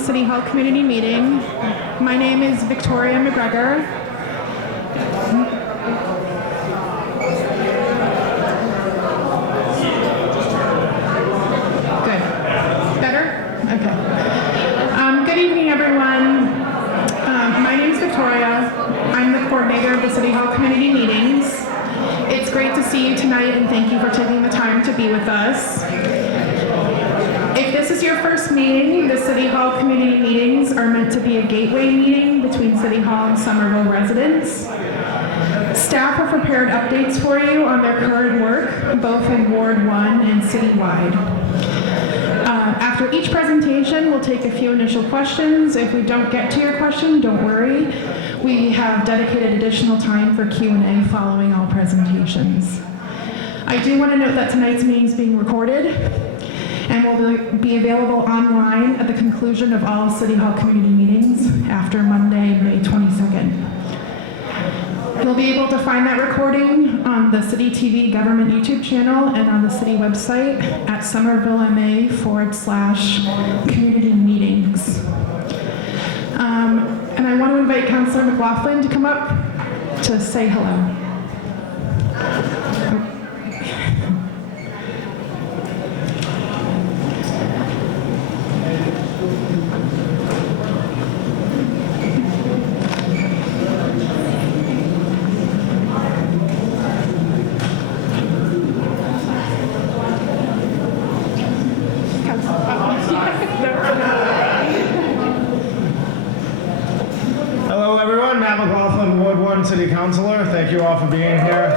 City Hall community meeting. My name is Victoria McGregor. Good. Better? Okay. Good evening, everyone. My name is Victoria. I'm the coordinator of the City Hall community meetings. It's great to see you tonight, and thank you for taking the time to be with us. If this is your first meeting, the City Hall community meetings are meant to be a gateway meeting between City Hall and Somerville residents. Staff have prepared updates for you on their current work, both in Ward 1 and citywide. After each presentation, we'll take a few initial questions. If we don't get to your question, don't worry. We have dedicated additional time for Q&A following all presentations. I do want to note that tonight's meeting is being recorded and will be available online at the conclusion of all City Hall community meetings after Monday, May 22nd. You'll be able to find that recording on the City TV government YouTube channel and on the city website at somervillema.com/community meetings. And I want to invite Councillor McLaughlin to come up to say hello. Hello everyone, Matt McLaughlin, Ward 1 City Councilor. Thank you all for being here.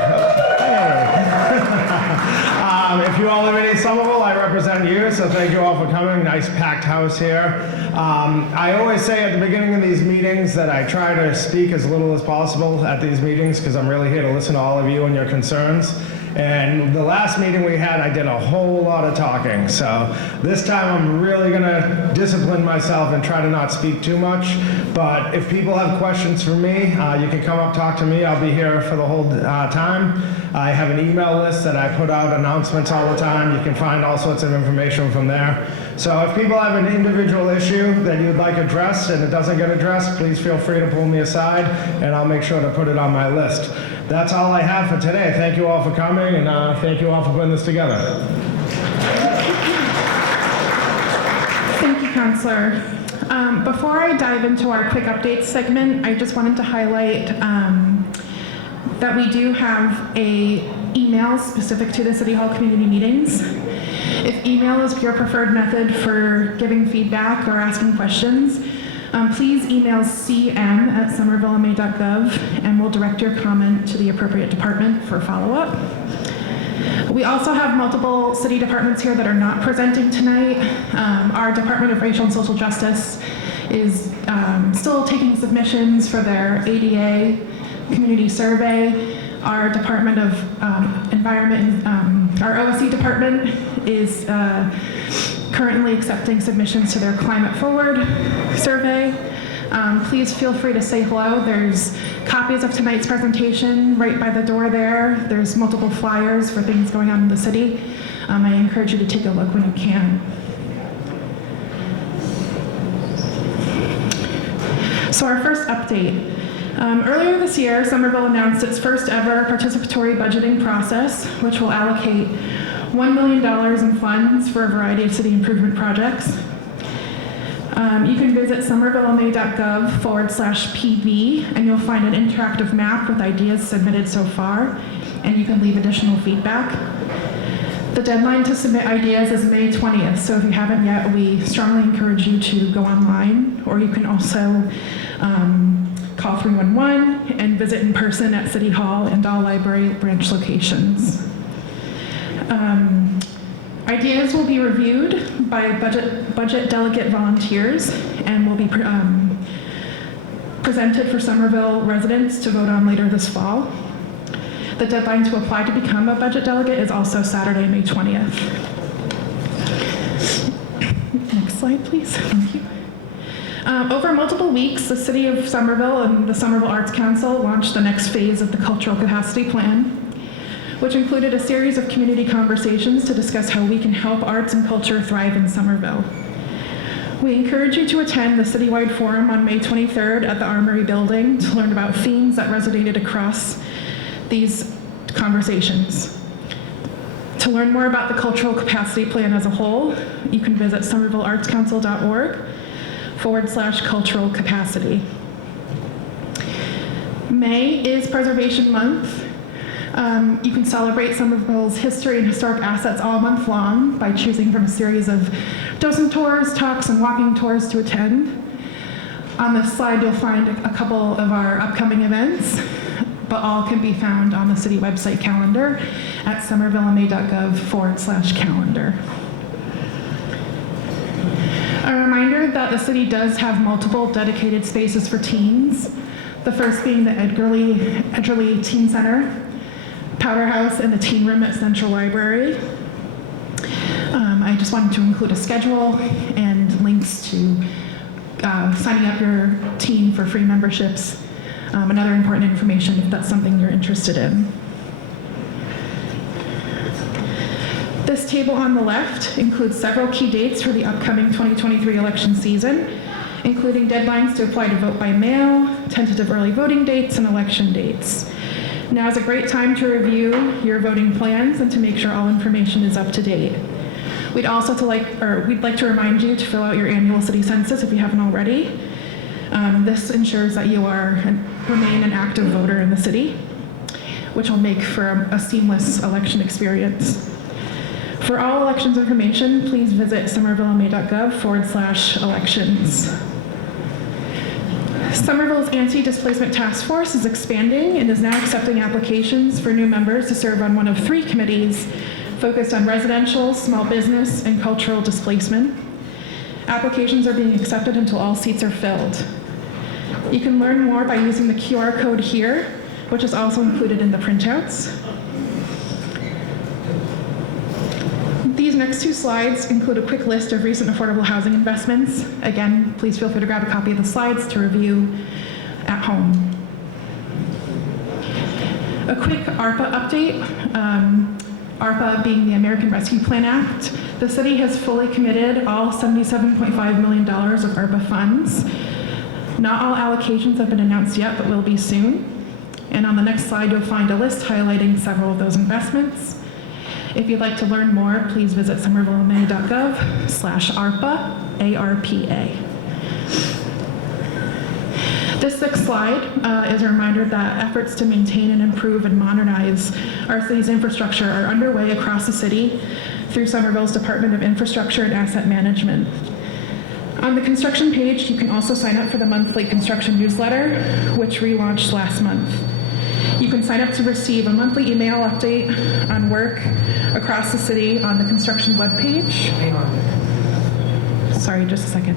If you all live in East Somerville, I represent you, so thank you all for coming. Nice packed house here. I always say at the beginning of these meetings that I try to speak as little as possible at these meetings because I'm really here to listen to all of you and your concerns. And the last meeting we had, I did a whole lot of talking. So this time I'm really gonna discipline myself and try to not speak too much. But if people have questions for me, you can come up, talk to me. I'll be here for the whole time. I have an email list that I put out announcements all the time. You can find all sorts of information from there. So if people have an individual issue that you'd like addressed and it doesn't get addressed, please feel free to pull me aside and I'll make sure to put it on my list. That's all I have for today. Thank you all for coming and thank you all for putting this together. Thank you, Councillor. Before I dive into our quick updates segment, I just wanted to highlight that we do have a email specific to the City Hall community meetings. If email is your preferred method for giving feedback or asking questions, please email cm@somervillema.gov and we'll direct your comment to the appropriate department for follow-up. We also have multiple city departments here that are not presenting tonight. Our Department of Racial and Social Justice is still taking submissions for their ADA community survey. Our Department of Environment, our OSC department is currently accepting submissions to their Climate Forward survey. Please feel free to say hello. There's copies of tonight's presentation right by the door there. There's multiple flyers for things going on in the city. I encourage you to take a look when you can. So our first update. Earlier this year, Somerville announced its first ever participatory budgeting process, which will allocate $1 million in funds for a variety of city improvement projects. You can visit somervillema.gov/PB and you'll find an interactive map with ideas submitted so far, and you can leave additional feedback. The deadline to submit ideas is May 20th, so if you haven't yet, we strongly encourage you to go online, or you can also call 311 and visit in person at City Hall and all library branch locations. Ideas will be reviewed by budget delegate volunteers and will be presented for Somerville residents to vote on later this fall. The deadline to apply to become a budget delegate is also Saturday, May 20th. Next slide, please. Thank you. Over multiple weeks, the City of Somerville and the Somerville Arts Council launched the next phase of the Cultural Capacity Plan, which included a series of community conversations to discuss how we can help arts and culture thrive in Somerville. We encourage you to attend the citywide forum on May 23rd at the Armory Building to learn about themes that resonated across these conversations. To learn more about the Cultural Capacity Plan as a whole, you can visit somervilleartscouncil.org/cultural capacity. May is Preservation Month. You can celebrate Somerville's history and historic assets all month long by choosing from a series of dozen tours, talks, and walking tours to attend. On this slide, you'll find a couple of our upcoming events, but all can be found on the city website calendar at somervillema.gov/calendar. A reminder that the city does have multiple dedicated spaces for teens, the first being the Edgerly Teen Center, Powder House, and the Teen Room at Central Library. I just wanted to include a schedule and links to signing up your teen for free memberships and other important information if that's something you're interested in. This table on the left includes several key dates for the upcoming 2023 election season, including deadlines to apply to vote by mail, tentative early voting dates, and election dates. Now is a great time to review your voting plans and to make sure all information is up to date. We'd like to remind you to fill out your annual city census if you haven't already. This ensures that you remain an active voter in the city, which will make for a seamless election experience. For all elections information, please visit somervillema.gov/elections. Somerville's Anti-Displacement Task Force is expanding and is now accepting applications for new members to serve on one of 3 committees focused on residential, small business, and cultural displacement. Applications are being accepted until all seats are filled. You can learn more by using the QR code here, which is also included in the printouts. These next 2 slides include a quick list of recent affordable housing investments. Again, please feel free to grab a copy of the slides to review at home. A quick ARPA update. ARPA being the American Rescue Plan Act. The city has fully committed all $77.5 million of ARPA funds. Not all allocations have been announced yet, but will be soon. And on the next slide, you'll find a list highlighting several of those investments. If you'd like to learn more, please visit somervillema.gov/ARPA, ARPA. This 6th slide is a reminder that efforts to maintain and improve and modernize our city's infrastructure are underway across the city through Somerville's Department of Infrastructure and Asset Management. On the construction page, you can also sign up for the monthly construction newsletter, which relaunched last month. You can sign up to receive a monthly email update on work across the city on the construction webpage. Hang on. Sorry, just a second.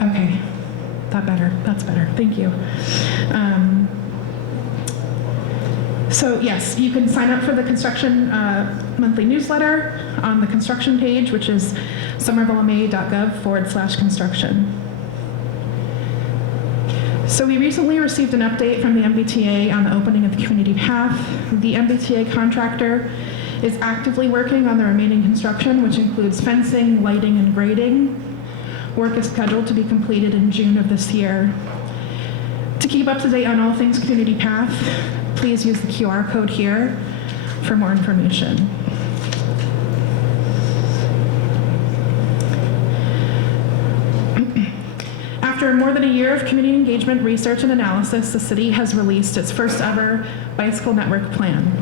Okay, that's better, thank you. So yes, you can sign up for the construction monthly newsletter on the construction page, which is somervillema.gov/construction. So we recently received an update from the MBTA on the opening of the community path. The MBTA contractor is actively working on the remaining construction, which includes fencing, lighting, and grading. Work is scheduled to be completed in June of this year. To keep up to date on all things community path, please use the QR code here for more information. After more than a year of community engagement, research, and analysis, the city has released its first ever bicycle network plan.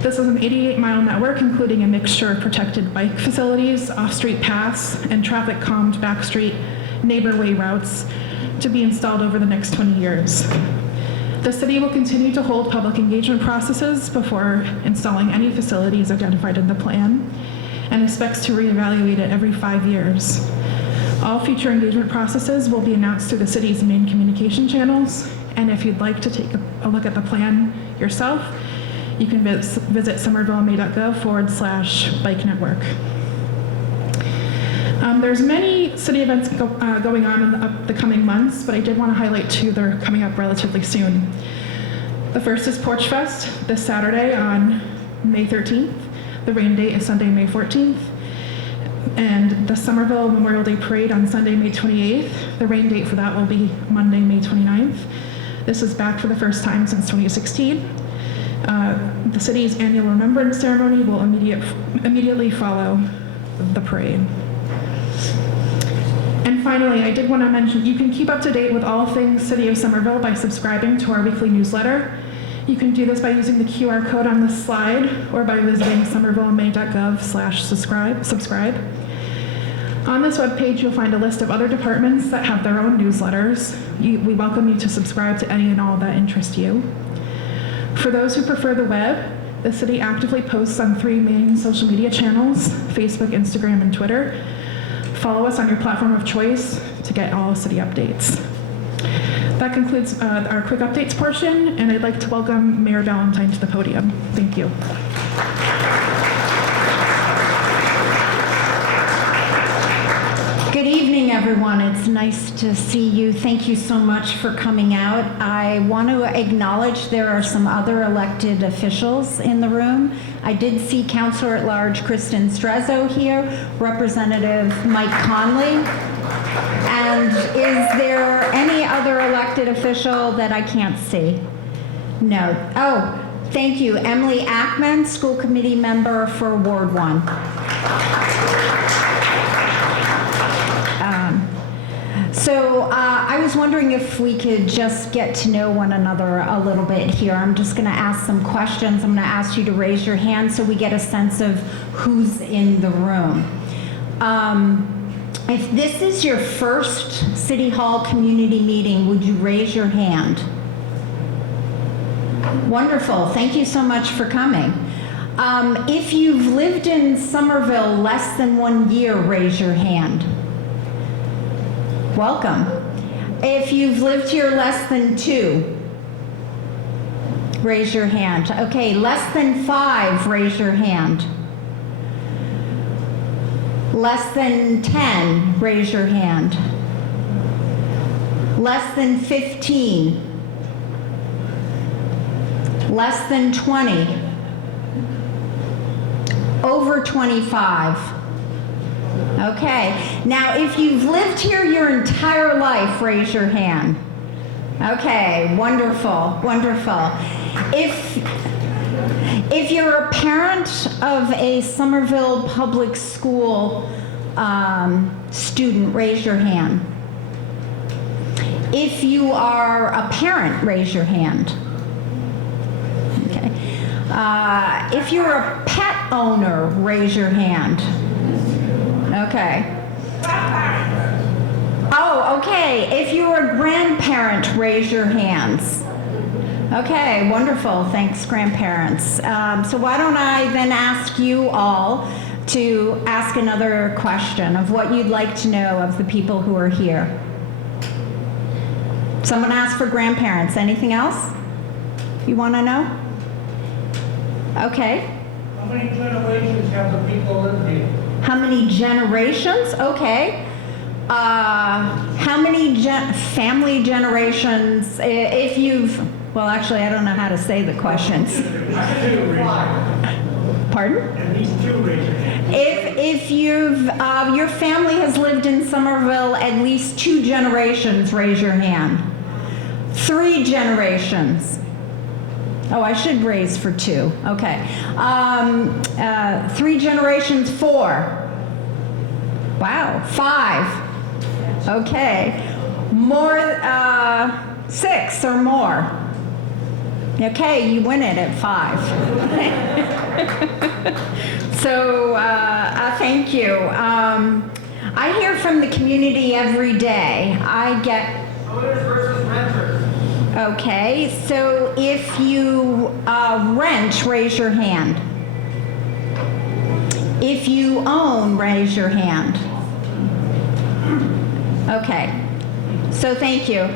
This is an 88-mile network, including a mixture of protected bike facilities, off-street paths, and traffic-calmed backstreet neighborway routes to be installed over the next 20 years. The city will continue to hold public engagement processes before installing any facilities identified in the plan, and expects to reevaluate it every 5 years. All future engagement processes will be announced through the city's main communication channels, and if you'd like to take a look at the plan yourself, you can visit somervillema.gov/bike network. There's many city events going on in the coming months, but I did want to highlight 2 that are coming up relatively soon. The first is Porch Fest this Saturday on May 13th. The rain date is Sunday, May 14th. And the Somerville Memorial Day Parade on Sunday, May 28th. The rain date for that will be Monday, May 29th. This is back for the first time since 2016. The city's annual remembrance ceremony will immediately follow the parade. And finally, I did want to mention, you can keep up to date with all things City of Somerville by subscribing to our weekly newsletter. You can do this by using the QR code on this slide or by visiting somervillema.gov/subscribe. On this webpage, you'll find a list of other departments that have their own newsletters. We welcome you to subscribe to any and all that interest you. For those who prefer the web, the city actively posts on 3 main social media channels: Facebook, Instagram, and Twitter. Follow us on your platform of choice to get all city updates. That concludes our quick updates portion, and I'd like to welcome Mayor Valentine to the podium. Thank you. Good evening, everyone. It's nice to see you. Thank you so much for coming out. I want to acknowledge there are some other elected officials in the room. I did see Councilor at Large Kristen Strezzo here, Representative Mike Conley. And is there any other elected official that I can't see? No. Oh, thank you. Emily Ackman, School Committee Member for Ward 1. So I was wondering if we could just get to know one another a little bit here. I'm just going to ask some questions. I'm going to ask you to raise your hand so we get a sense of who's in the room. If this is your first City Hall community meeting, would you raise your hand? Wonderful. Thank you so much for coming. If you've lived in Somerville less than 1 year, raise your hand. Welcome. If you've lived here less than 2, raise your hand. Okay, less than 5, raise your hand. Less than 10, raise your hand. Less than 15. Less than 20. Over 25. Okay, now if you've lived here your entire life, raise your hand. Okay, wonderful, wonderful. If you're a parent of a Somerville Public School student, raise your hand. If you are a parent, raise your hand. Okay. If you're a pet owner, raise your hand. Okay. Oh, okay. If you're a grandparent, raise your hands. Okay, wonderful. Thanks, grandparents. So why don't I then ask you all to ask another question of what you'd like to know of the people who are here. Someone asked for grandparents. Anything else you want to know? Okay. How many generations have the people lived here? How many generations? Okay. How many family generations, if you've, well, actually, I don't know how to say the questions. Pardon? At least 2 races. If you've, your family has lived in Somerville at least 2 generations, raise your hand. 3 generations. Oh, I should raise for 2. Okay. 3 generations, 4. Wow. 5. Okay. More, 6 or more. Okay, you win it at 5. So, thank you. I hear from the community every day. I get... Owners versus renters. Okay, so if you rent, raise your hand. If you own, raise your hand. Okay, so thank you.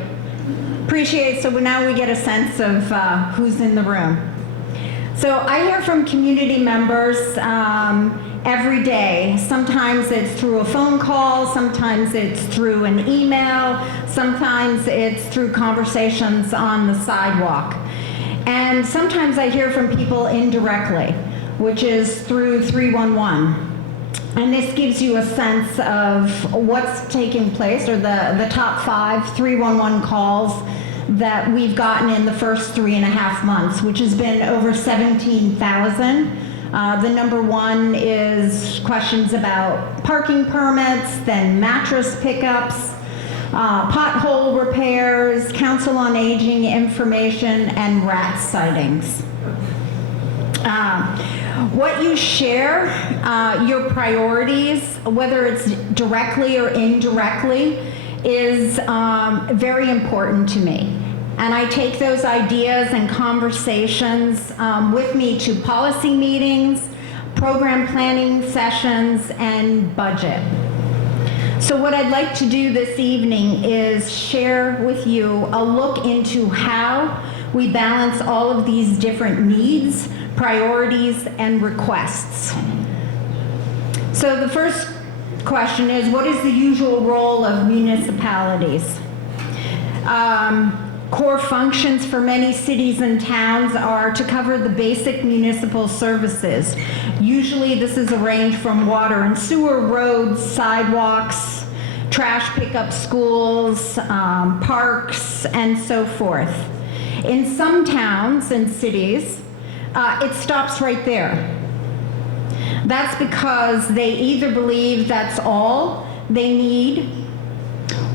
Appreciate, so now we get a sense of who's in the room. So I hear from community members every day. Sometimes it's through a phone call, sometimes it's through an email, sometimes it's through conversations on the sidewalk. And sometimes I hear from people indirectly, which is through 311. And this gives you a sense of what's taking place, or the top 5 311 calls that we've gotten in the first 3.5 months, which has been over 17,000. The number 1 is questions about parking permits, then mattress pickups, pothole repairs, council on aging information, and rat sightings. What you share, your priorities, whether it's directly or indirectly, is very important to me. And I take those ideas and conversations with me to policy meetings, program planning sessions, and budget. So what I'd like to do this evening is share with you a look into how we balance all of these different needs, priorities, and requests. So the first question is, what is the usual role of municipalities? Core functions for many cities and towns are to cover the basic municipal services. Usually this is a range from water and sewer, roads, sidewalks, trash pickup, schools, parks, and so forth. In some towns and cities, it stops right there. That's because they either believe that's all they need,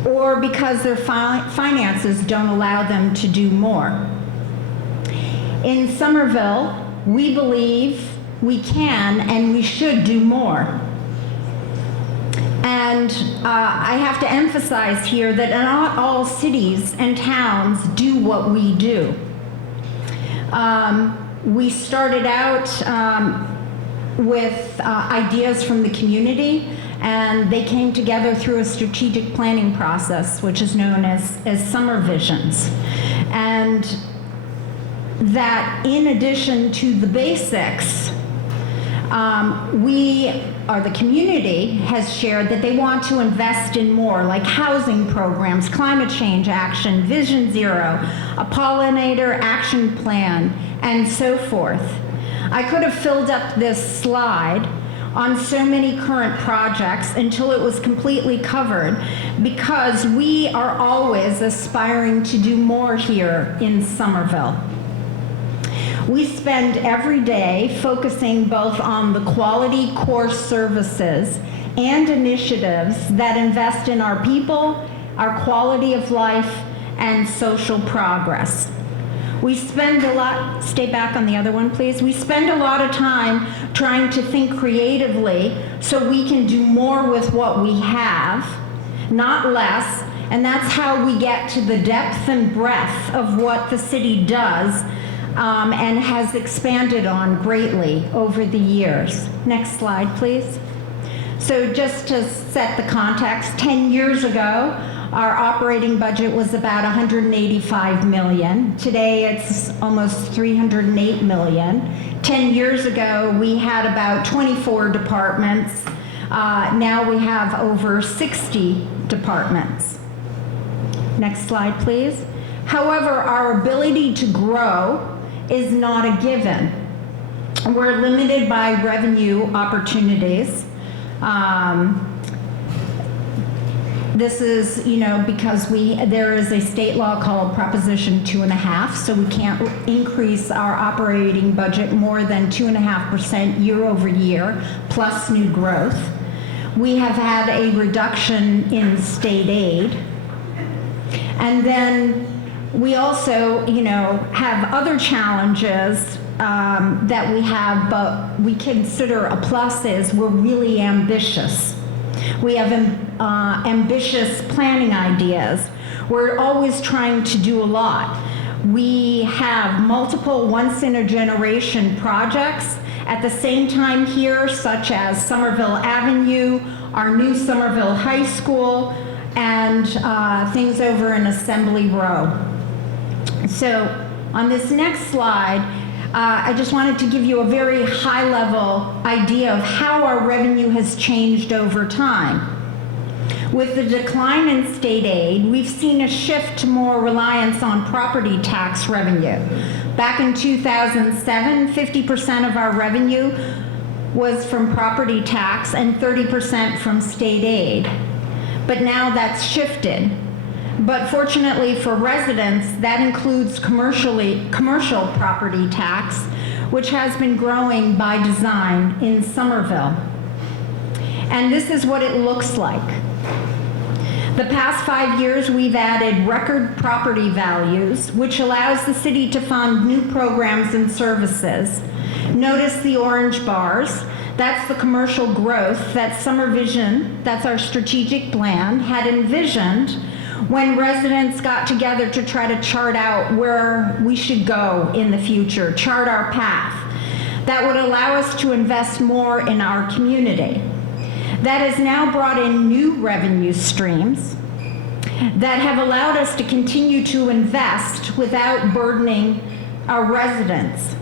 or because their finances don't allow them to do more. In Somerville, we believe we can and we should do more. And I have to emphasize here that not all cities and towns do what we do. We started out with ideas from the community, and they came together through a strategic planning process, which is known as Summer Visions. And that in addition to the basics, the community has shared that they want to invest in more, like housing programs, climate change action, Vision Zero, a pollinator action plan, and so forth. I could have filled up this slide on so many current projects until it was completely covered, because we are always aspiring to do more here in Somerville. We spend every day focusing both on the quality core services and initiatives that invest in our people, our quality of life, and social progress. We spend a lot, stay back on the other one, please. We spend a lot of time trying to think creatively so we can do more with what we have, not less, and that's how we get to the depth and breadth of what the city does and has expanded on greatly over the years. Next slide, please. So just to set the context, 10 years ago, our operating budget was about $185 million. Today, it's almost $308 million. 10 years ago, we had about 24 departments. Now we have over 60 departments. Next slide, please. However, our ability to grow is not a given. We're limited by revenue opportunities. This is, because there is a state law called Proposition 2.5, so we can't increase our operating budget more than 2.5% year over year, plus new growth. We have had a reduction in state aid. And then we also, have other challenges that we have, but we consider a plus is we're really ambitious. We have ambitious planning ideas. We're always trying to do a lot. We have multiple once-in-a-generation projects at the same time here, such as Somerville Avenue, our new Somerville High School, and things over in Assembly Row. So on this next slide, I just wanted to give you a very high-level idea of how our revenue has changed over time. With the decline in state aid, we've seen a shift to more reliance on property tax revenue. Back in 2007, 50% of our revenue was from property tax and 30% from state aid. But now that's shifted. But fortunately for residents, that includes commercial property tax, which has been growing by design in Somerville. And this is what it looks like. The past 5 years, we've added record property values, which allows the city to fund new programs and services. Notice the orange bars. That's the commercial growth that Summer Vision, that's our strategic plan, had envisioned when residents got together to try to chart out where we should go in the future, chart our path. That would allow us to invest more in our community. That has now brought in new revenue streams that have allowed us to continue to invest without burdening our residents.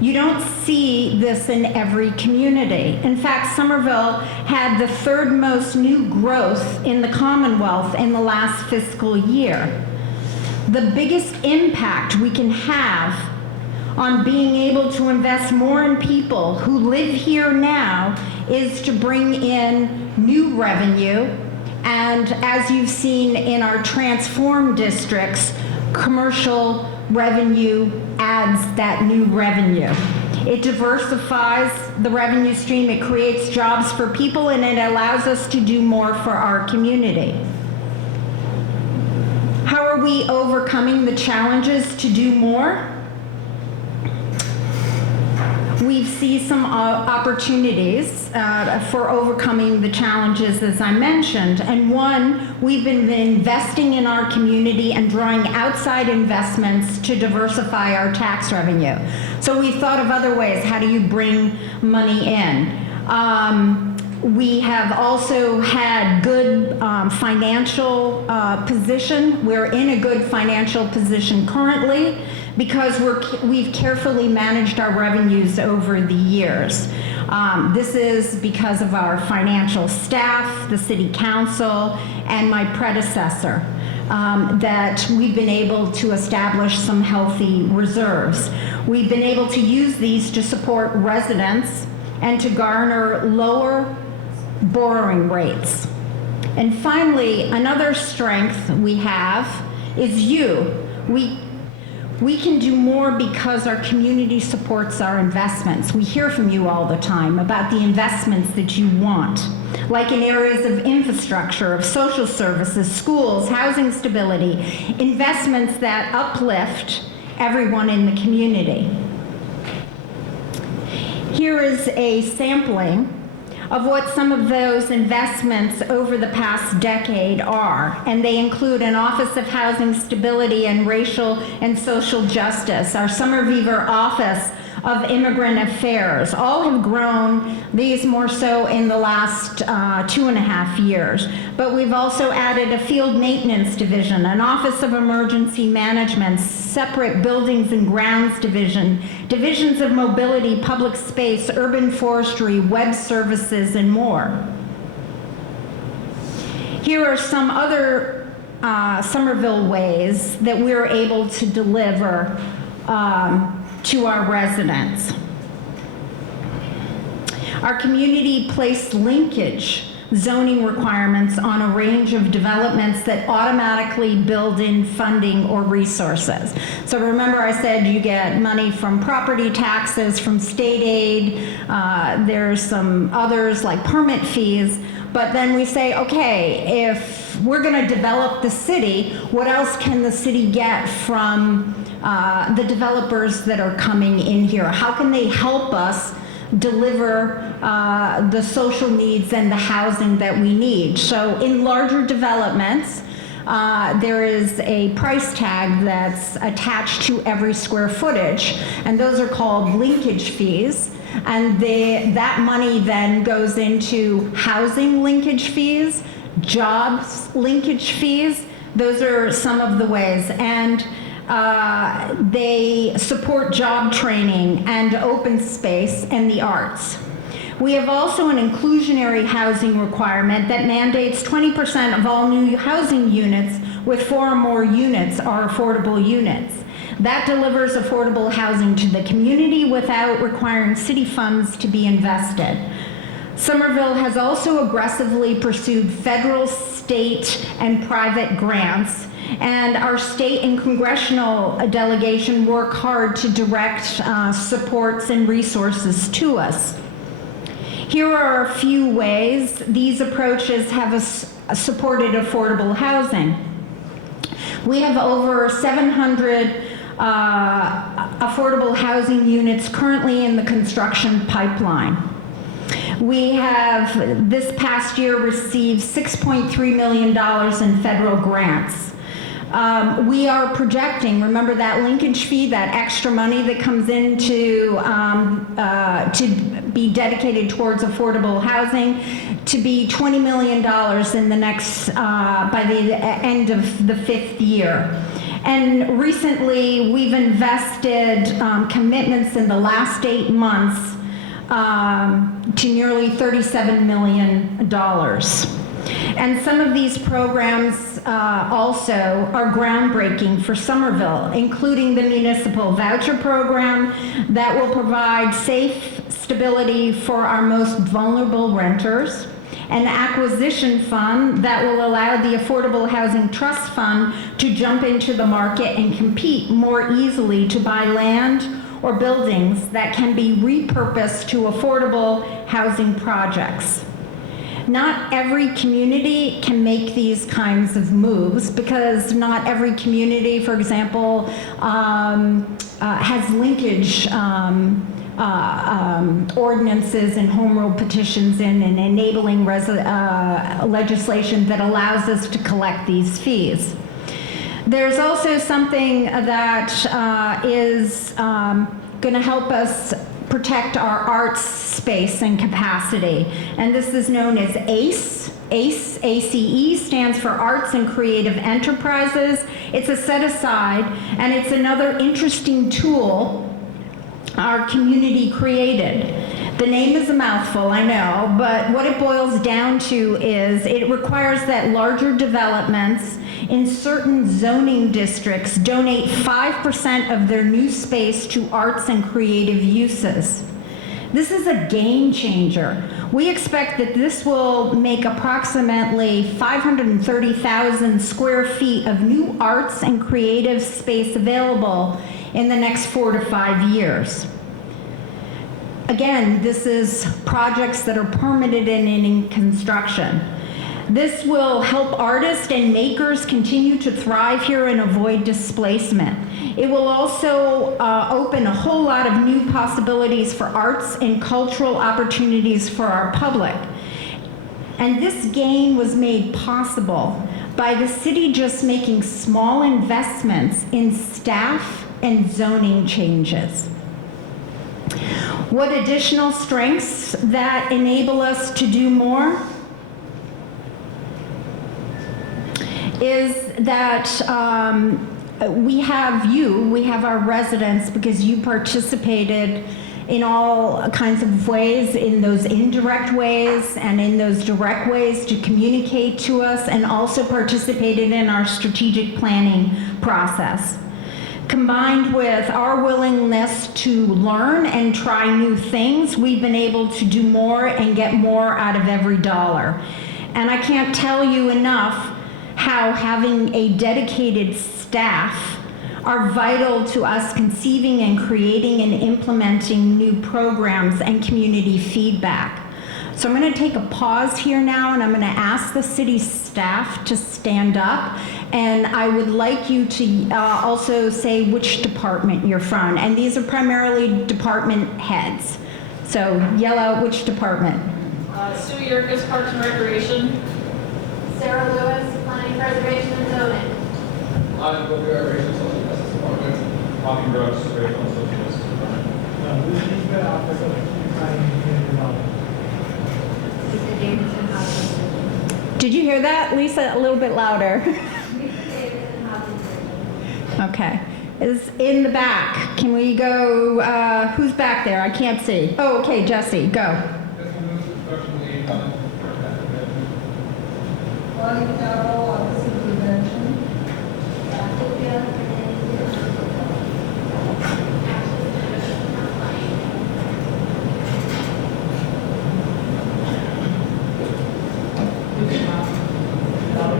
You don't see this in every community. In fact, Somerville had the third most new growth in the Commonwealth in the last fiscal year. The biggest impact we can have on being able to invest more in people who live here now is to bring in new revenue, and as you've seen in our transform districts, commercial revenue adds that new revenue. It diversifies the revenue stream, it creates jobs for people, and it allows us to do more for our community. How are we overcoming the challenges to do more? We see some opportunities for overcoming the challenges, as I mentioned. And one, we've been investing in our community and drawing outside investments to diversify our tax revenue. So we've thought of other ways. How do you bring money in? We have also had good financial position. We're in a good financial position currently, because we've carefully managed our revenues over the years. This is because of our financial staff, the city council, and my predecessor, that we've been able to establish some healthy reserves. We've been able to use these to support residents and to garner lower borrowing rates. And finally, another strength we have is you. We can do more because our community supports our investments. We hear from you all the time about the investments that you want, like in areas of infrastructure, of social services, schools, housing stability, investments that uplift everyone in the community. Here is a sampling of what some of those investments over the past decade are, and they include an Office of Housing Stability and Racial and Social Justice, our Somerville Office of Immigrant Affairs. All have grown, these more so in the last 2.5 years. But we've also added a field maintenance division, an Office of Emergency Management, separate buildings and grounds division, divisions of mobility, public space, urban forestry, web services, and more. Here are some other Somerville ways that we're able to deliver to our residents. Our community placed linkage zoning requirements on a range of developments that automatically build in funding or resources. So remember I said you get money from property taxes, from state aid, there's some others like permit fees, but then we say, okay, if we're gonna develop the city, what else can the city get from the developers that are coming in here? How can they help us deliver the social needs and the housing that we need? So in larger developments, there is a price tag that's attached to every square footage, and those are called linkage fees. And that money then goes into housing linkage fees, jobs linkage fees. Those are some of the ways. And they support job training and open space and the arts. We have also an inclusionary housing requirement that mandates 20% of all new housing units with 4 or more units are affordable units. That delivers affordable housing to the community without requiring city funds to be invested. Somerville has also aggressively pursued federal, state, and private grants, and our state and congressional delegation work hard to direct supports and resources to us. Here are a few ways these approaches have supported affordable housing. We have over 700 affordable housing units currently in the construction pipeline. We have this past year received $6.3 million in federal grants. We are projecting, remember that linkage fee, that extra money that comes in to be dedicated towards affordable housing, to be $20 million in the next, by the end of the 5th year. And recently, we've invested commitments in the last 8 months to nearly $37 million. And some of these programs also are groundbreaking for Somerville, including the municipal voucher program that will provide safe stability for our most vulnerable renters, an acquisition fund that will allow the Affordable Housing Trust Fund to jump into the market and compete more easily to buy land or buildings that can be repurposed to affordable housing projects. Not every community can make these kinds of moves because not every community, for example, has linkage ordinances and home rule petitions in and enabling legislation that allows us to collect these fees. There's also something that is going to help us protect our arts space and capacity, and this is known as ACE. ACE, ACE stands for Arts and Creative Enterprises. It's a set-aside, and it's another interesting tool our community created. The name is a mouthful, I know, but what it boils down to is it requires that larger developments in certain zoning districts donate 5% of their new space to arts and creative uses. This is a game changer. We expect that this will make approximately 530,000 square feet of new arts and creative space available in the next 4 to 5 years. Again, this is projects that are permitted and in construction. This will help artists and makers continue to thrive here and avoid displacement. It will also open a whole lot of new possibilities for arts and cultural opportunities for our public. And this gain was made possible by the city just making small investments in staff and zoning changes. What additional strengths that enable us to do more is that we have our residents, because you participated in all kinds of ways, in those indirect ways and in those direct ways to communicate to us, and also participated in our strategic planning process. Combined with our willingness to learn and try new things, we've been able to do more and get more out of every dollar. And I can't tell you enough how having a dedicated staff are vital to us conceiving and creating and implementing new programs and community feedback. So I'm going to take a pause here now, and I'm going to ask the city staff to stand up, and I would like you to also say which department you're from, and these are primarily department heads. So yell out which department. Sue Yerkes, Parks and Recreation. Sarah Lewis, Planning, Preservation, and Zoning. I'm the Recreation Social Justice Department. Bobby Brooks, Regional Social Justice Department. Lucy Bell, Office of Planning and Community Development. Lisa Davidson, Housing. Did you hear that, Lisa? A little bit louder. Lisa Davidson, Housing. Okay. Is in the back. Can we go, who's back there? I can't see. Oh, okay, Jesse, go. Jesse One Carroll Autism Prevention.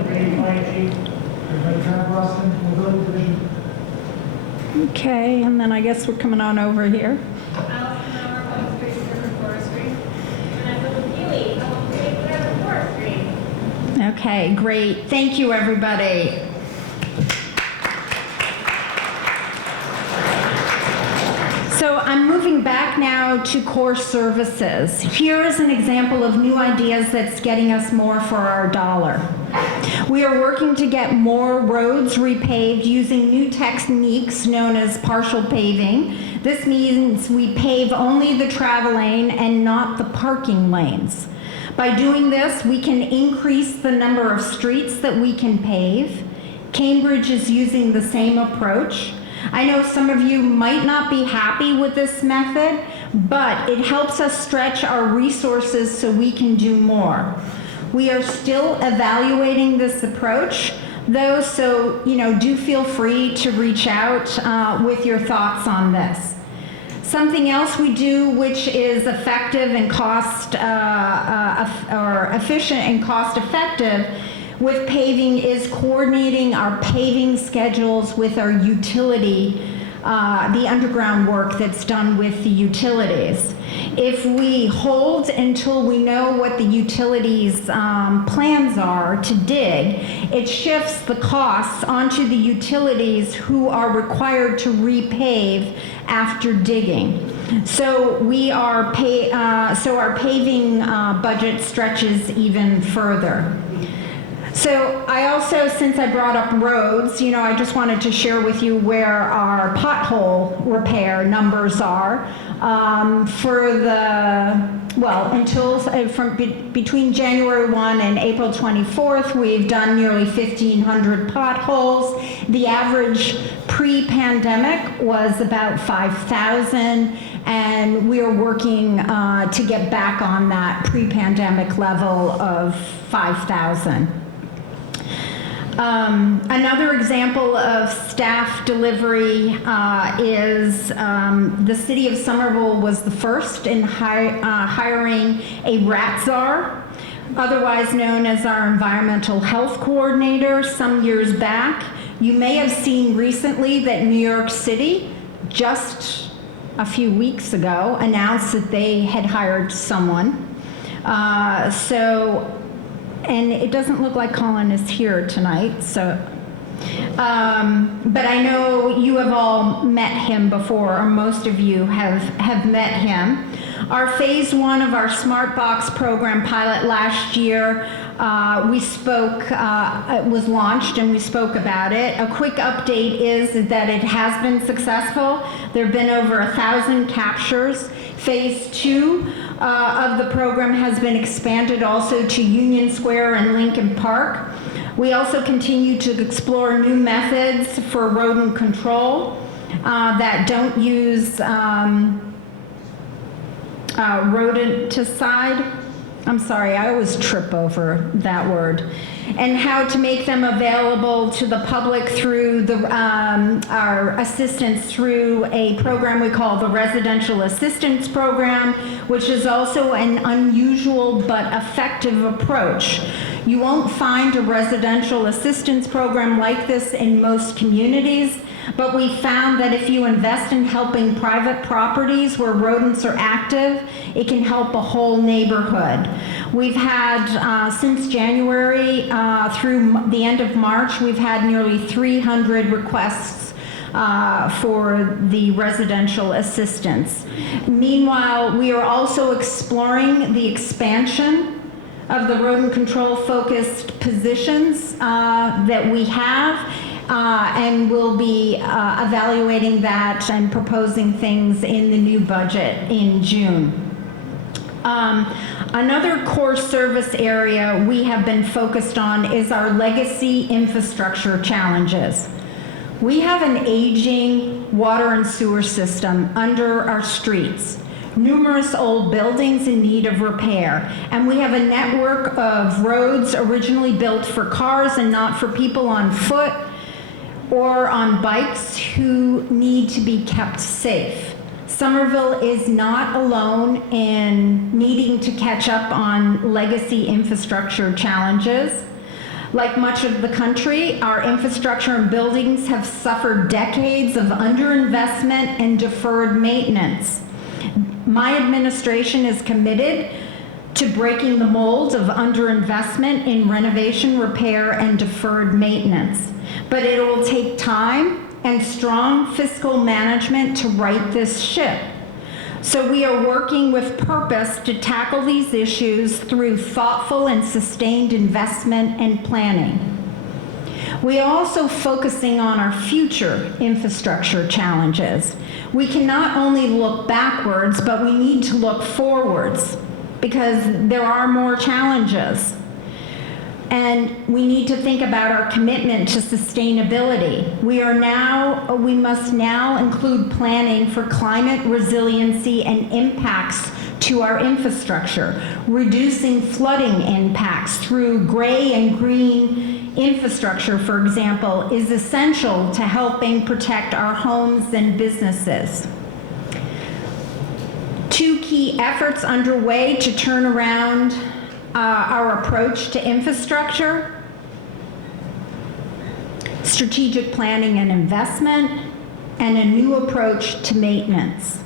Green Fire Chief, Lieutenant Boston, Mobility Division. Okay, and then I guess we're coming on over here. Allison Miller, Public Space and Forestry. And I'm Philip Healy, Public Space and Forestry. Okay, great. Thank you, everybody. So I'm moving back now to core services. Here is an example of new ideas that's getting us more for our dollar. We are working to get more roads repaved using new techniques known as partial paving. This means we pave only the travel lane and not the parking lanes. By doing this, we can increase the number of streets that we can pave. Cambridge is using the same approach. I know some of you might not be happy with this method, but it helps us stretch our resources so we can do more. We are still evaluating this approach, though, so do feel free to reach out with your thoughts on this. Something else we do, which is effective and efficient and cost effective with paving, is coordinating our paving schedules with our utility, the underground work that's done with the utilities. If we hold until we know what the utilities' plans are to dig, it shifts the costs onto the utilities who are required to repave after digging. So our paving budget stretches even further. So I also, since I brought up roads, I just wanted to share with you where our pothole repair numbers are. Between January 1 and April 24th, we've done nearly 1,500 potholes. The average pre-pandemic was about 5,000, and we are working to get back on that pre-pandemic level of 5,000. Another example of staff delivery is the city of Somerville was the first in hiring a rat czar, otherwise known as our environmental health coordinator, some years back. You may have seen recently that New York City, just a few weeks ago, announced that they had hired someone. And it doesn't look like Colin is here tonight, but I know you have all met him before, or most of you have met him. Our phase 1 of our SmartBox program pilot last year, it was launched and we spoke about it. A quick update is that it has been successful. There have been over 1,000 captures. Phase 2 of the program has been expanded also to Union Square and Lincoln Park. We also continue to explore new methods for rodent control that don't use rodenticide. I'm sorry, I always trip over that word. And how to make them available to the public through our assistance through a program we call the Residential Assistance Program, which is also an unusual but effective approach. You won't find a residential assistance program like this in most communities, but we found that if you invest in helping private properties where rodents are active, it can help a whole neighborhood. We've had, since January through the end of March, we've had nearly 300 requests for the residential assistance. Meanwhile, we are also exploring the expansion of the rodent control focused positions that we have, and we'll be evaluating that and proposing things in the new budget in June. Another core service area we have been focused on is our legacy infrastructure challenges. We have an aging water and sewer system under our streets. numerous old buildings in need of repair, and we have a network of roads originally built for cars and not for people on foot or on bikes who need to be kept safe. Somerville is not alone in needing to catch up on legacy infrastructure challenges. Like much of the country, our infrastructure and buildings have suffered decades of underinvestment and deferred maintenance. My administration is committed to breaking the mold of underinvestment in renovation, repair, and deferred maintenance. But it will take time and strong fiscal management to right this ship. So we are working with purpose to tackle these issues through thoughtful and sustained investment and planning. We are also focusing on our future infrastructure challenges. We can not only look backwards, but we need to look forwards because there are more challenges. And we need to think about our commitment to sustainability. We must now include planning for climate resiliency and impacts to our infrastructure. Reducing flooding impacts through gray and green infrastructure, for example, is essential to helping protect our homes and businesses. Two key efforts underway to turn around our approach to infrastructure: strategic planning and investment, and a new approach to maintenance.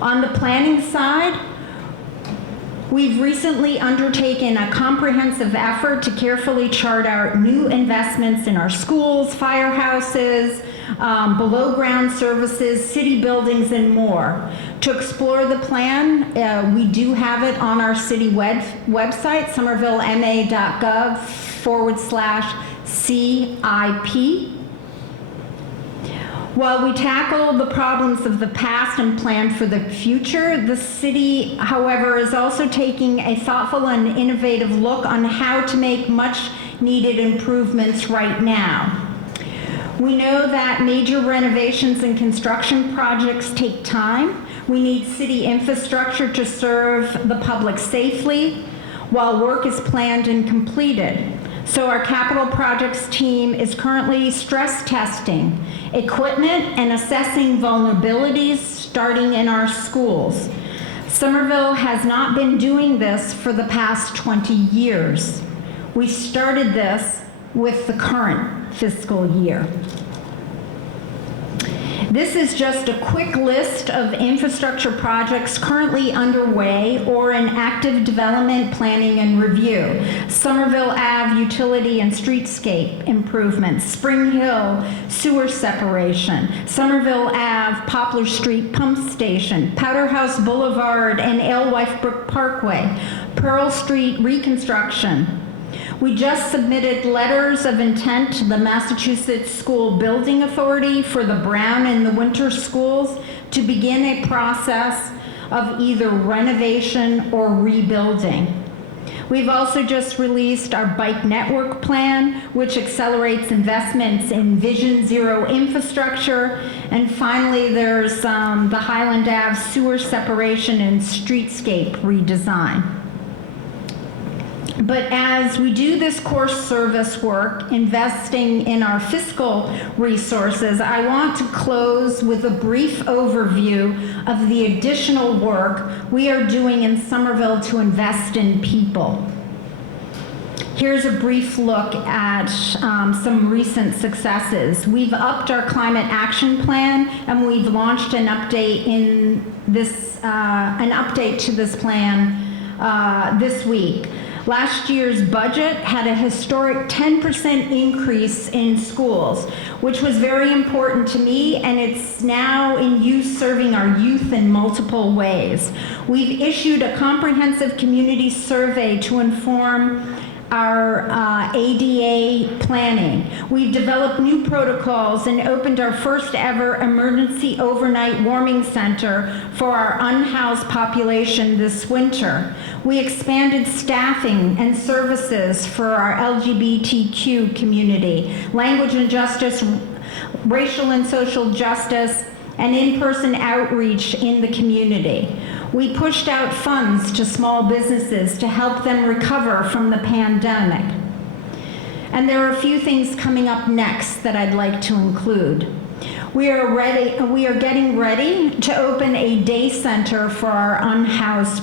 On the planning side, we've recently undertaken a comprehensive effort to carefully chart out new investments in our schools, firehouses, below-ground services, city buildings, and more. To explore the plan, we do have it on our city website, somervillema.gov/CIP. While we tackle the problems of the past and plan for the future, the city, however, is also taking a thoughtful and innovative look on how to make much-needed improvements right now. We know that major renovations and construction projects take time. We need city infrastructure to serve the public safely while work is planned and completed. So our capital projects team is currently stress testing equipment and assessing vulnerabilities starting in our schools. Somerville has not been doing this for the past 20 years. We started this with the current fiscal year. This is just a quick list of infrastructure projects currently underway or in active development, planning, and review. Somerville Ave utility and streetscape improvements, Spring Hill sewer separation, Somerville Ave Poplar Street pump station, Powder House Boulevard and Alewife Brook Parkway, Pearl Street reconstruction. We just submitted letters of intent to the Massachusetts School Building Authority for the Brown and the Winter schools to begin a process of either renovation or rebuilding. We've also just released our bike network plan, which accelerates investments in Vision Zero infrastructure. And finally, there's the Highland Ave sewer separation and streetscape redesign. But as we do this core service work, investing in our fiscal resources, I want to close with a brief overview of the additional work we are doing in Somerville to invest in people. Here's a brief look at some recent successes. We've upped our climate action plan, and we've launched an update to this plan this week. Last year's budget had a historic 10% increase in schools, which was very important to me, and it's now in use serving our youth in multiple ways. We've issued a comprehensive community survey to inform our ADA planning. We've developed new protocols and opened our first ever emergency overnight warming center for our unhoused population this winter. We expanded staffing and services for our LGBTQ community, language and justice, racial and social justice, and in-person outreach in the community. We pushed out funds to small businesses to help them recover from the pandemic. And there are a few things coming up next that I'd like to include. We are getting ready to open a day center for our unhoused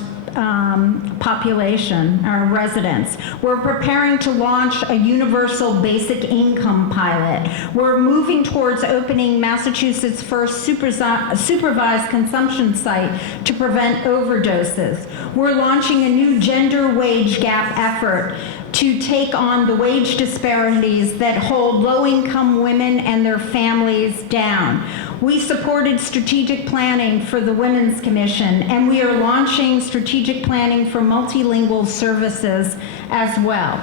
population, our residents. We're preparing to launch a universal basic income pilot. We're moving towards opening Massachusetts' first supervised consumption site to prevent overdoses. We're launching a new gender wage gap effort to take on the wage disparities that hold low-income women and their families down. We supported strategic planning for the Women's Commission, and we are launching strategic planning for multilingual services as well.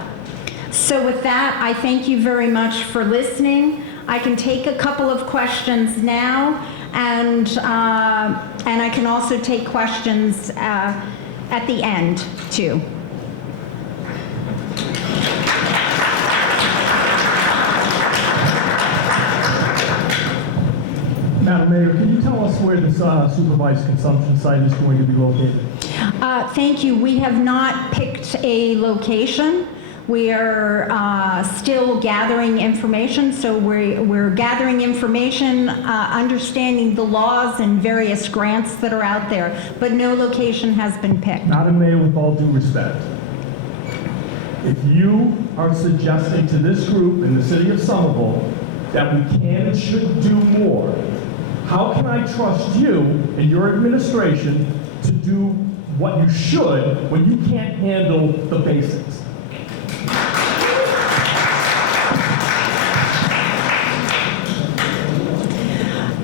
So with that, I thank you very much for listening. I can take a couple of questions now, and I can also take questions at the end, too. Madam Mayor, can you tell us where this supervised consumption site is going to be located? Thank you. We have not picked a location. We are still gathering information, so we're gathering information, understanding the laws and various grants that are out there, but no location has been picked. Madam Mayor, with all due respect, if you are suggesting to this group in the city of Somerville that we can and should do more, how can I trust you and your administration to do what you should when you can't handle the basics?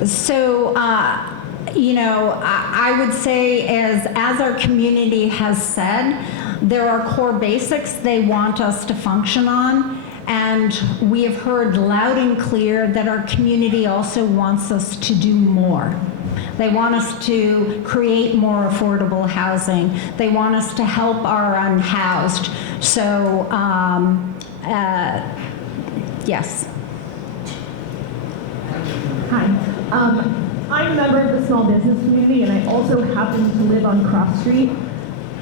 So, I would say as our community has said, there are core basics they want us to function on. And we have heard loud and clear that our community also wants us to do more. They want us to create more affordable housing. They want us to help our unhoused. So, yes. Hi. I'm a member of the small business community, and I also happen to live on Cross Street.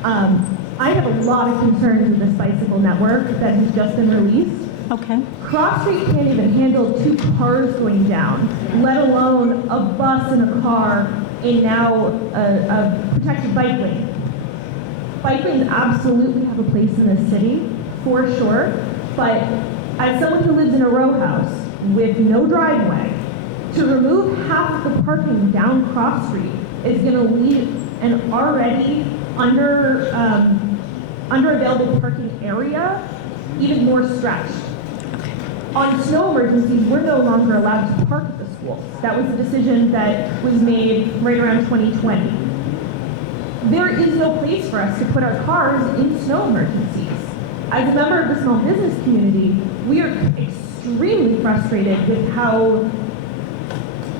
I have a lot of concerns with this bicycle network that has just been released. Okay. Cross Street can't even handle 2 cars going down, let alone a bus and a car in now a protected bike lane. Bike lanes absolutely have a place in this city, for sure, but as someone who lives in a row house with no driveway, to remove half of the parking down Cross Street is going to leave an already under-available parking area even more stretched. On snow emergencies, we're no longer allowed to park at the schools. That was a decision that was made right around 2020. There is no place for us to put our cars in snow emergencies. As a member of the small business community, we are extremely frustrated with how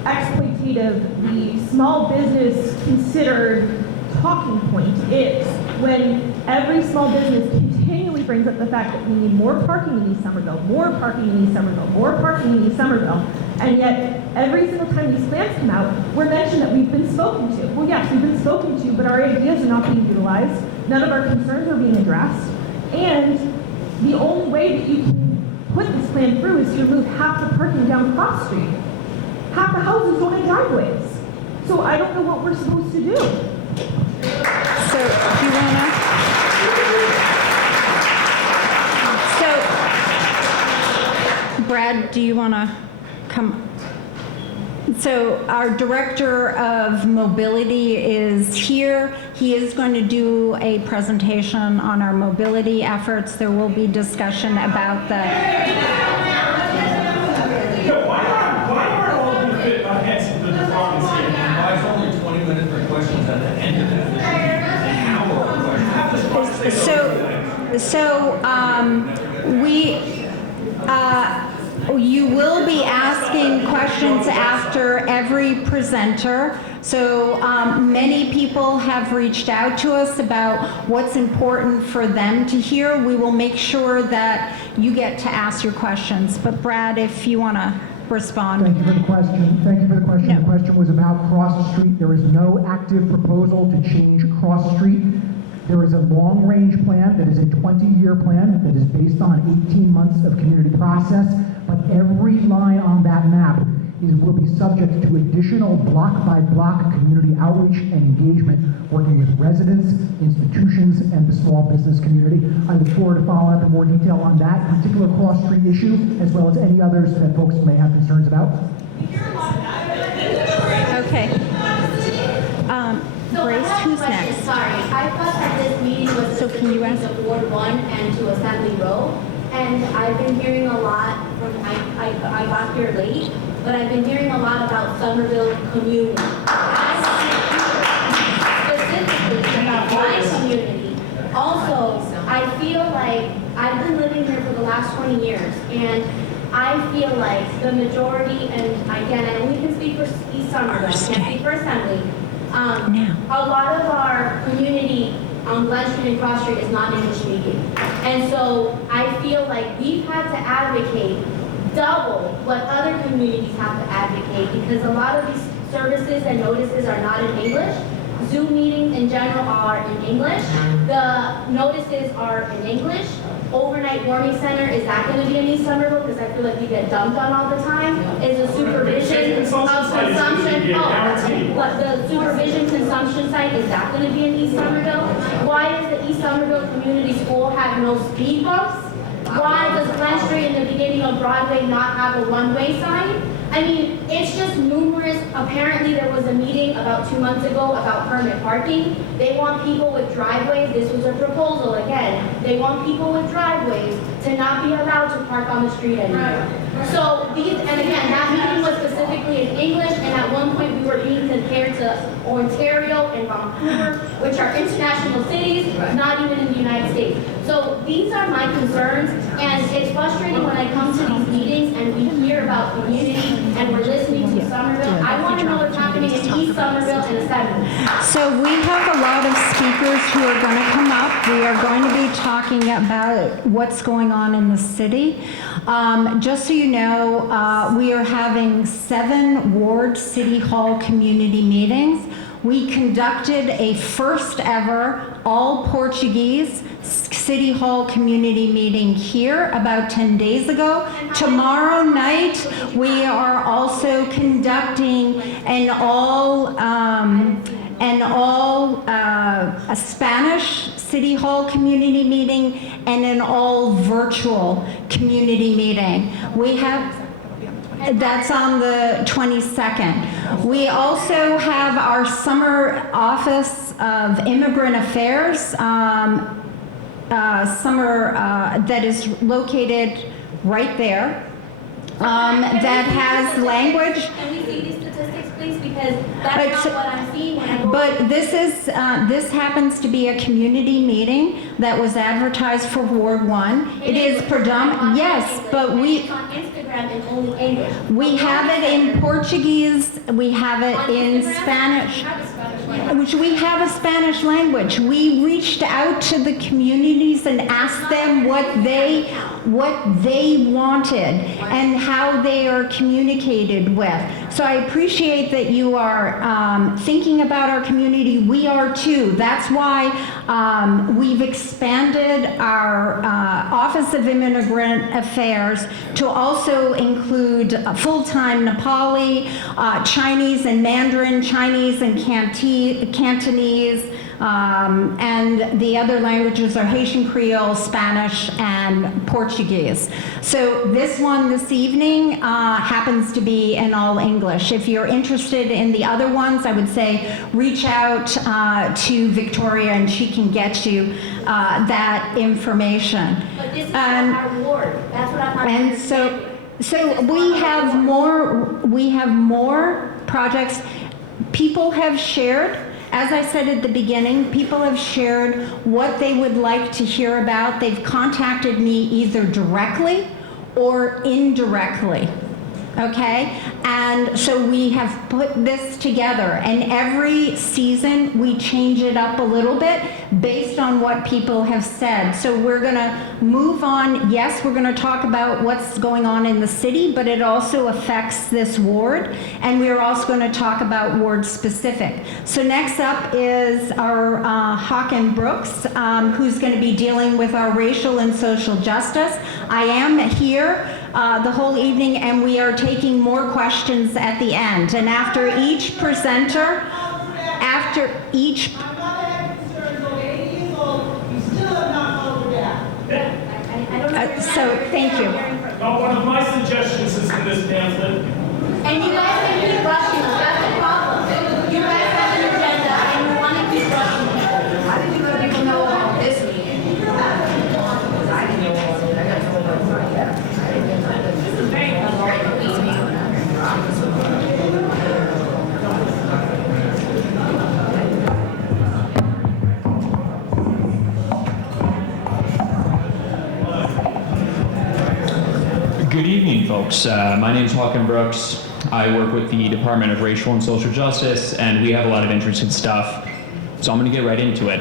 exploitative the small business considered talking point is when every small business continually brings up the fact that we need more parking in East Somerville, more parking in East Somerville, more parking in East Somerville, and yet every single time these plans come out, we're mentioned that we've been spoken to. Well, yes, we've been spoken to, but our ideas are not being utilized. None of our concerns are being addressed, and the only way that you can put this plan through is to remove half the parking down Cross Street. Half the houses don't have driveways. So I don't know what we're supposed to do. So, do you want to? So, Brad, do you want to come? So, our Director of Mobility is here. He is going to do a presentation on our mobility efforts. There will be discussion about the... You will be asking questions after every presenter. So many people have reached out to us about what's important for them to hear. We will make sure that you get to ask your questions. But Brad, if you want to respond. Thank you for the question. Thank you for the question. No. The question was about Cross Street. There is no active proposal to change Cross Street. There is a long-range plan that is a 20-year plan that is based on 18 months of community process, but every line on that map will be subject to additional block-by-block community outreach and engagement, working with residents, institutions, and the small business community. I look forward to following up in more detail on that particular Cross Street issue, as well as any others that folks may have concerns about. Okay. So Grace, I have who's a question. next? Sorry, I thought that this meeting was So can you specifically to Ward 1 and to Assembly Row. And I've been hearing a lot from, I got here late, but I've been hearing a lot about Somerville community. Specifically about my community. Also, I feel like I've been living here for the last 20 years, and I feel like the majority, and again, I only can speak for East Somerville, I can't speak for Assembly. A lot of our community on Glen Street and Cross Street is not English speaking. And so I feel like we've had to advocate double what other communities have to advocate, because a lot of these services and notices are not in English. Zoom meetings in general are in English. The notices are in English. Overnight warming center, is that going to be in East Somerville? Because I feel like you get dumped on all the time. Is the supervision of consumption, but the supervision consumption site, is that going to be in East Somerville? Why does the East Somerville Community School have no speed bumps? Why does Glen Street in the beginning of Broadway not have a one-way sign? I mean, it's just numerous. Apparently, there was a meeting about 2 months ago about permit parking. They want people with driveways. This was a proposal again. They want people with driveways to not be allowed to park on the street anymore. So these, and again, that meeting was specifically in English, and at one point we were being compared to Ontario and Vancouver, which are international cities, not even in the United States. So these are my concerns, and it's frustrating when I come to these meetings and we hear about community and we're listening to Somerville. I want to know what's happening in East Somerville and Assembly. So we have a lot of speakers who are going to come up. We are going to be talking about what's going on in the city. Just so you know, we are having 7 Ward City Hall community meetings. We conducted a first ever all Portuguese City Hall community meeting here about 10 days ago. Tomorrow night, we are also conducting an a Spanish City Hall community meeting and an all virtual community meeting. We have That's on the 22nd. We also have our summer Office of Immigrant Affairs, that is located right there, that has language. Can we see these statistics, please? Because that's not what I'm seeing when I go. But this happens to be a community meeting that was advertised for Ward 1. It is predominant, yes, but It's on Instagram in only English. we have it in Portuguese, we have it On in Instagram, Spanish. we have a Spanish language. Which we have a Spanish language. We reached out to the communities and asked them what they wanted and how they are communicated with. So I appreciate that you are thinking about our community. We are too. That's why we've expanded our Office of Immigrant Affairs to also include full-time Nepali, Chinese and Mandarin, Chinese and Cantonese, and the other languages are Haitian Creole, Spanish, and Portuguese. So this one this evening happens to be in all English. If you're interested in the other ones, I would say reach out to Victoria and she can get you that information. But this is our ward. That's what I'm not And so we have more projects. People have shared, as I said at the beginning, people have shared what they would like to hear about. They've contacted me either directly or indirectly. okay? And so we have put this together, and every season we change it up a little bit based on what people have said. So we're gonna move on. Yes, we're gonna talk about what's going on in the city, but it also affects this ward, and we're also gonna talk about ward specific. So next up is our Hawken Brooks, who's gonna be dealing with our racial and social justice. I am here the whole evening, and we are taking more questions at the end. And after each presenter, after each... I'm not that concerned, so 80 years old, you still have not followed that. I don't know. So, thank you. Now, one of my suggestions is in this pamphlet. And you guys can keep rushing us, that's the problem. You guys have an agenda and you want to keep rushing people. How did you let people know about this meeting? Because I didn't know about it. I got told about that. This is very Good evening, folks. My name is Hawken Brooks. I work with the Department of Racial and Social Justice, and we have a lot of interesting stuff. So I'm going to get right into it.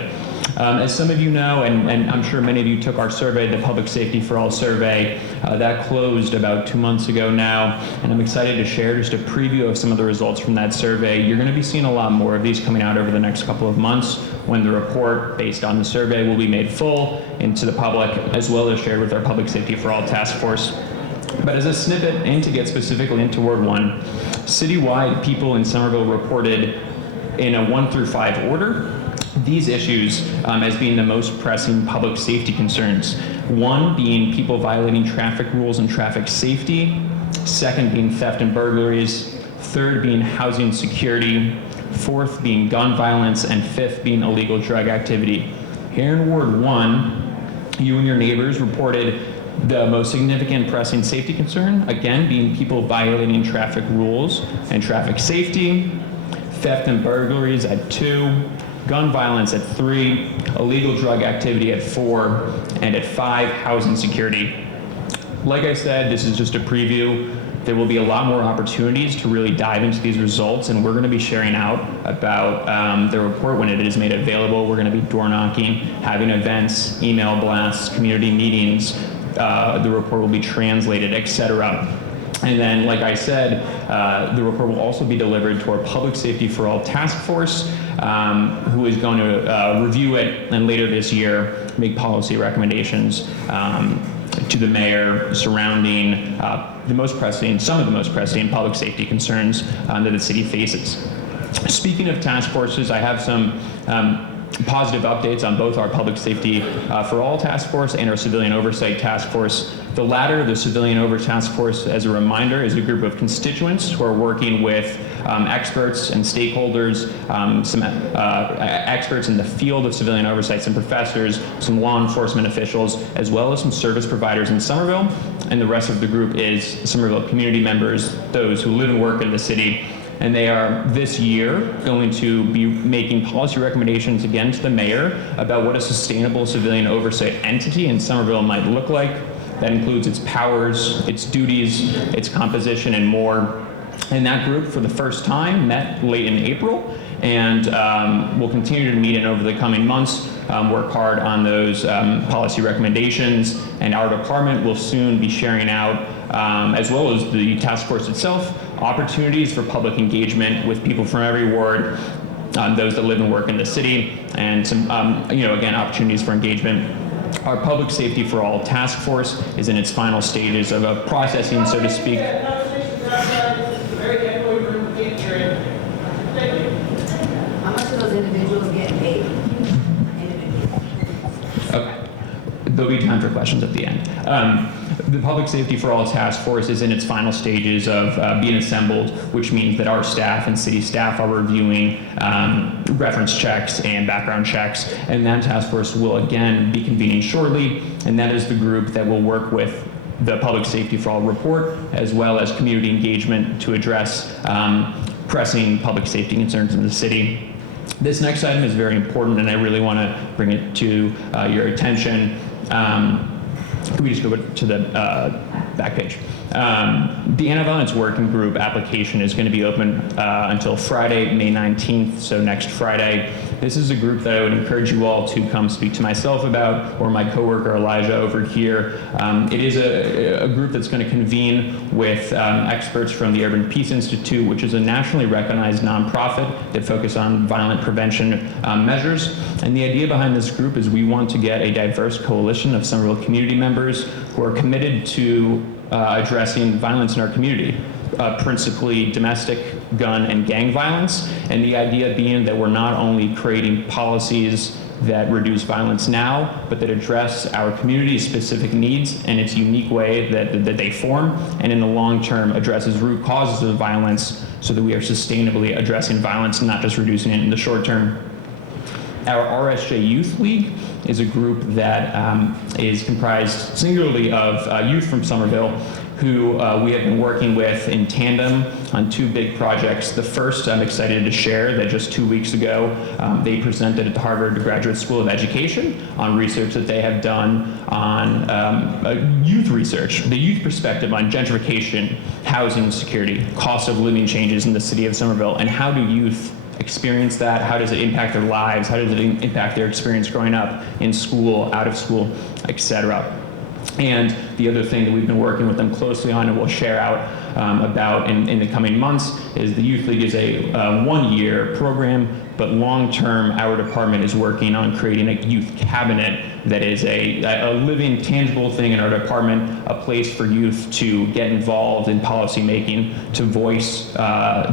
As some of you know, and I'm sure many of you took our survey, the Public Safety for All survey, that closed about 2 months ago now, and I'm excited to share just a preview of some of the results from that survey. You're going to be seeing a lot more of these coming out over the next couple of months when the report based on the survey will be made full into the public, as well as shared with our Public Safety for All task force. But as a snippet, and to get specifically into Ward 1, citywide, people in Somerville reported in a 1 through 5 order these issues as being the most pressing public safety concerns. 1 being people violating traffic rules and traffic safety, 2nd being theft and burglaries, 3rd being housing security, 4th being gun violence, and 5th being illegal drug activity. Here in Ward 1, you and your neighbors reported the most significant pressing safety concern, again, being people violating traffic rules and traffic safety, theft and burglaries at 2, gun violence at 3, illegal drug activity at 4, and at 5, housing security. Like I said, this is just a preview. There will be a lot more opportunities to really dive into these results, and we're going to be sharing out about the report when it is made available. We're going to be door knocking, having events, email blasts, community meetings. The report will be translated, etc. And then, like I said, the report will also be delivered to our Public Safety for All task force, who is going to review it and later this year make policy recommendations to the mayor surrounding some of the most pressing public safety concerns that the city faces. Speaking of task forces, I have some positive updates on both our Public Safety for All task force and our Civilian Oversight task force. The latter, the Civilian Oversight task force, as a reminder, is a group of constituents who are working with experts and stakeholders, some experts in the field of civilian oversight, some professors, some law enforcement officials, as well as some service providers in Somerville. And the rest of the group is Somerville community members, those who live and work in the city. And they are, this year, going to be making policy recommendations again to the mayor about what a sustainable civilian oversight entity in Somerville might look like. That includes its powers, its duties, its composition, and more. And that group, for the first time, met late in April, and will continue to meet in over the coming months, work hard on those policy recommendations. And our department will soon be sharing out, as well as the task force itself, opportunities for public engagement with people from every ward, those that live and work in the city, and some, again, opportunities for engagement. Our Public Safety for All task force is in its final stages of a processing, so to speak. How much of those individuals get paid? Okay. There'll be time for questions at the end. The Public Safety for All task force is in its final stages of being assembled, which means that our staff and city staff are reviewing reference checks and background checks, and that task force will again be convening shortly, and that is the group that will work with the Public Safety for All report, as well as community engagement to address pressing public safety concerns in the city. This next item is very important, and I really want to bring it to your attention. Can we just go to the back page? The Anti-Violence Working Group application is going to be open until Friday, May 19th, so next Friday. This is a group that I would encourage you all to come speak to myself about, or my coworker Elijah over here. It is a group that's going to convene with experts from the Urban Peace Institute, which is a nationally recognized nonprofit that focuses on violent prevention measures. And the idea behind this group is we want to get a diverse coalition of Somerville community members who are committed to addressing violence in our community, principally domestic, gun, and gang violence. And the idea being that we're not only creating policies that reduce violence now, but that address our community's specific needs in its unique way that they form, and in the long term addresses root causes of violence so that we are sustainably addressing violence, not just reducing it in the short term. Our RSJ Youth League is a group that is comprised singularly of youth from Somerville who we have been working with in tandem on two big projects. The first, I'm excited to share that just 2 weeks ago, they presented at the Harvard Graduate School of Education on research that they have done on youth research, the youth perspective on gentrification, housing security, cost of living changes in the city of Somerville, and how do youth experience that? How does it impact their lives? How does it impact their experience growing up in school, out of school, etc.? And the other thing that we've been working with them closely on and we'll share out about in the coming months is the Youth League is a one-year program, but long-term our department is working on creating a youth cabinet that is a living, tangible thing in our department, a place for youth to get involved in policy making, to voice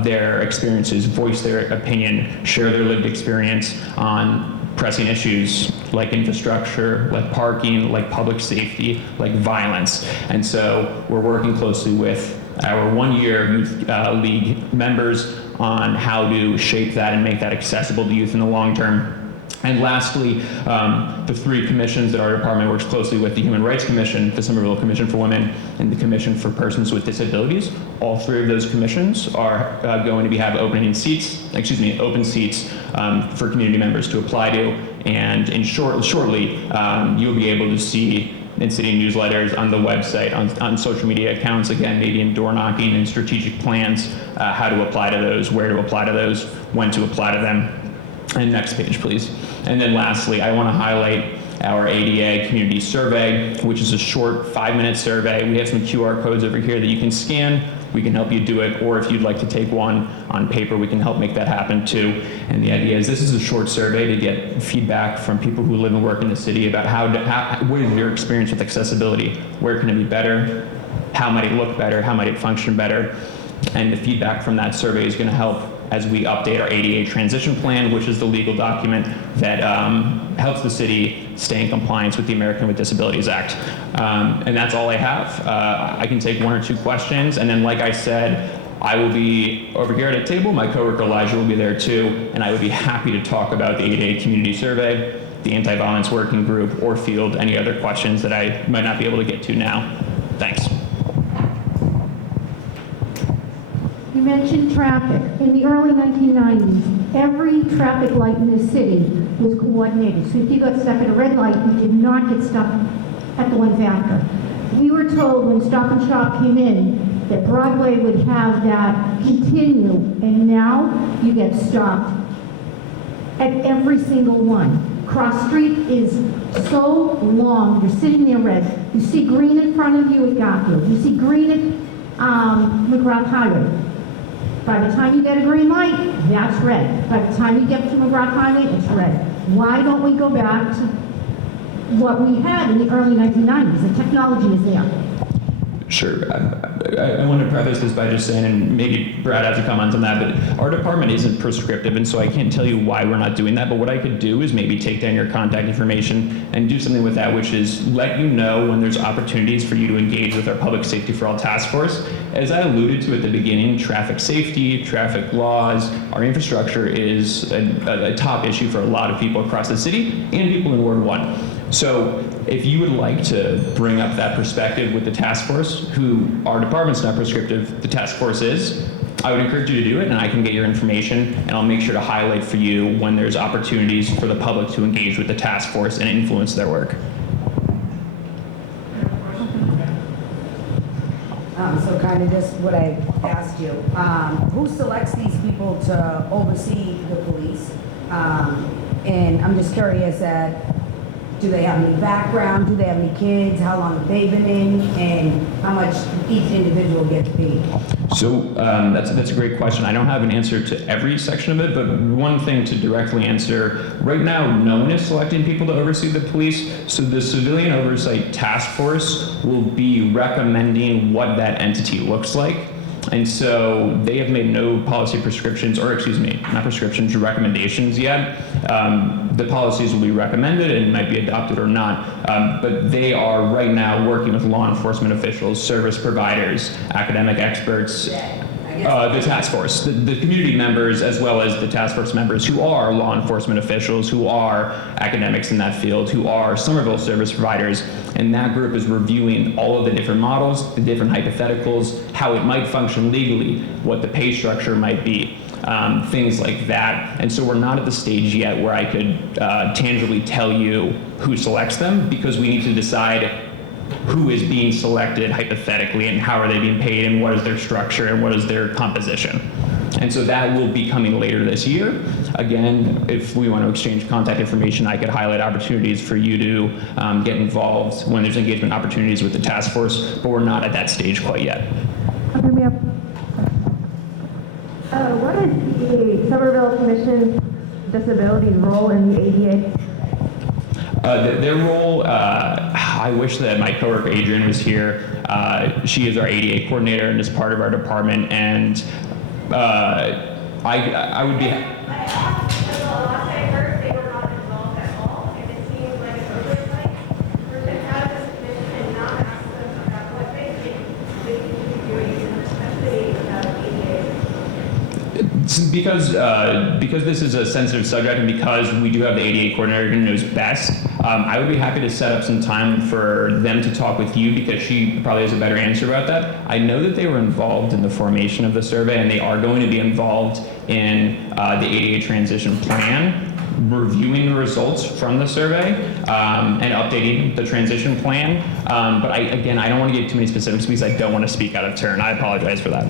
their experiences, voice their opinion, share their lived experience on pressing issues like infrastructure, like parking, like public safety, like violence. And so we're working closely with our one-year youth league members on how to shape that and make that accessible to youth in the long term. And lastly, the three commissions that our department works closely with, the Human Rights Commission, the Somerville Commission for Women, and the Commission for Persons with Disabilities. All three of those commissions are going to have open seats for community members to apply to. And shortly, you'll be able to see in city newsletters, on the website, on social media accounts, again, maybe in door knocking and strategic plans, how to apply to those, where to apply to those, when to apply to them. And next page, please. And then lastly, I want to highlight our ADA community survey, which is a short 5-minute survey. We have some QR codes over here that you can scan. We can help you do it, or if you'd like to take one on paper, we can help make that happen too. And the idea is this is a short survey to get feedback from people who live and work in the city about what is your experience with accessibility? Where can it be better? How might it look better? How might it function better? And the feedback from that survey is going to help as we update our ADA transition plan, which is the legal document that helps the city stay in compliance with the American with Disabilities Act. And that's all I have. I can take one or two questions, and then like I said, I will be over here at a table. My coworker Elijah will be there too, and I would be happy to talk about the ADA community survey, the anti-violence working group, or field any other questions that I might not be able to get to now. Thanks. You mentioned traffic. In the early 1990s, every traffic light in this city was coordinated. So if you got stuck at a red light, you did not get stuck at the ones after. We were told when Stop and Shop came in that Broadway would have that continue, and now you get stopped at every single one. Cross Street is so long. You're sitting there red. You see green in front of you at Garfield. You see green at McGrath Highway. By the time you get a green light, that's red. By the time you get to McGrath Highway, it's red. Why don't we go back to what we had in the early 1990s? The technology is there. Sure. I want to preface this by just saying, and maybe Brad has a comment on that, but our department isn't prescriptive, and so I can't tell you why we're not doing that, but what I could do is maybe take down your contact information and do something with that, which is let you know when there's opportunities for you to engage with our Public Safety for All task force. As I alluded to at the beginning, traffic safety, traffic laws, our infrastructure is a top issue for a lot of people across the city and people in Ward 1. So if you would like to bring up that perspective with the task force, who our department's not prescriptive, the task force is, I would encourage you to do it, and I can get your information, and I'll make sure to highlight for you when there's opportunities for the public to engage with the task force and influence their work. So kind of just what I asked you. Who selects these people to oversee the police? And I'm just curious that, do they have any background? Do they have any kids? How long have they been in? And how much each individual gets paid? So that's a great question. I don't have an answer to every section of it, but one thing to directly answer, right now, no one is selecting people to oversee the police. So the Civilian Oversight Task Force will be recommending what that entity looks like. And so they have made no policy prescriptions, or excuse me, not prescriptions, recommendations yet. The policies will be recommended and might be adopted or not, but they are right now working with law enforcement officials, service providers, academic experts, the task force, the community members, as well as the task force members who are law enforcement officials, who are academics in that field, who are Somerville service providers. And that group is reviewing all of the different models, the different hypotheticals, how it might function legally, what the pay structure might be, things like that. And so we're not at the stage yet where I could tangibly tell you who selects them, because we need to decide who is being selected hypothetically and how are they being paid and what is their structure and what is their composition. And so that will be coming later this year. Again, if we want to exchange contact information, I could highlight opportunities for you to get involved when there's engagement opportunities with the task force, but we're not at that stage quite yet. What is the Somerville Commission's disabilities role in the ADA? Their role, I wish that my coworker Adrian was here. She is our ADA coordinator and is part of our department, and I would be. Because this is a sensitive subject and because we do have the ADA coordinator who knows best, I would be happy to set up some time for them to talk with you, because she probably has a better answer about that. I know that they were involved in the formation of the survey, and they are going to be involved in the ADA transition plan, reviewing the results from the survey and updating the transition plan. But again, I don't want to get too many specifics because I don't want to speak out of turn. I apologize for that.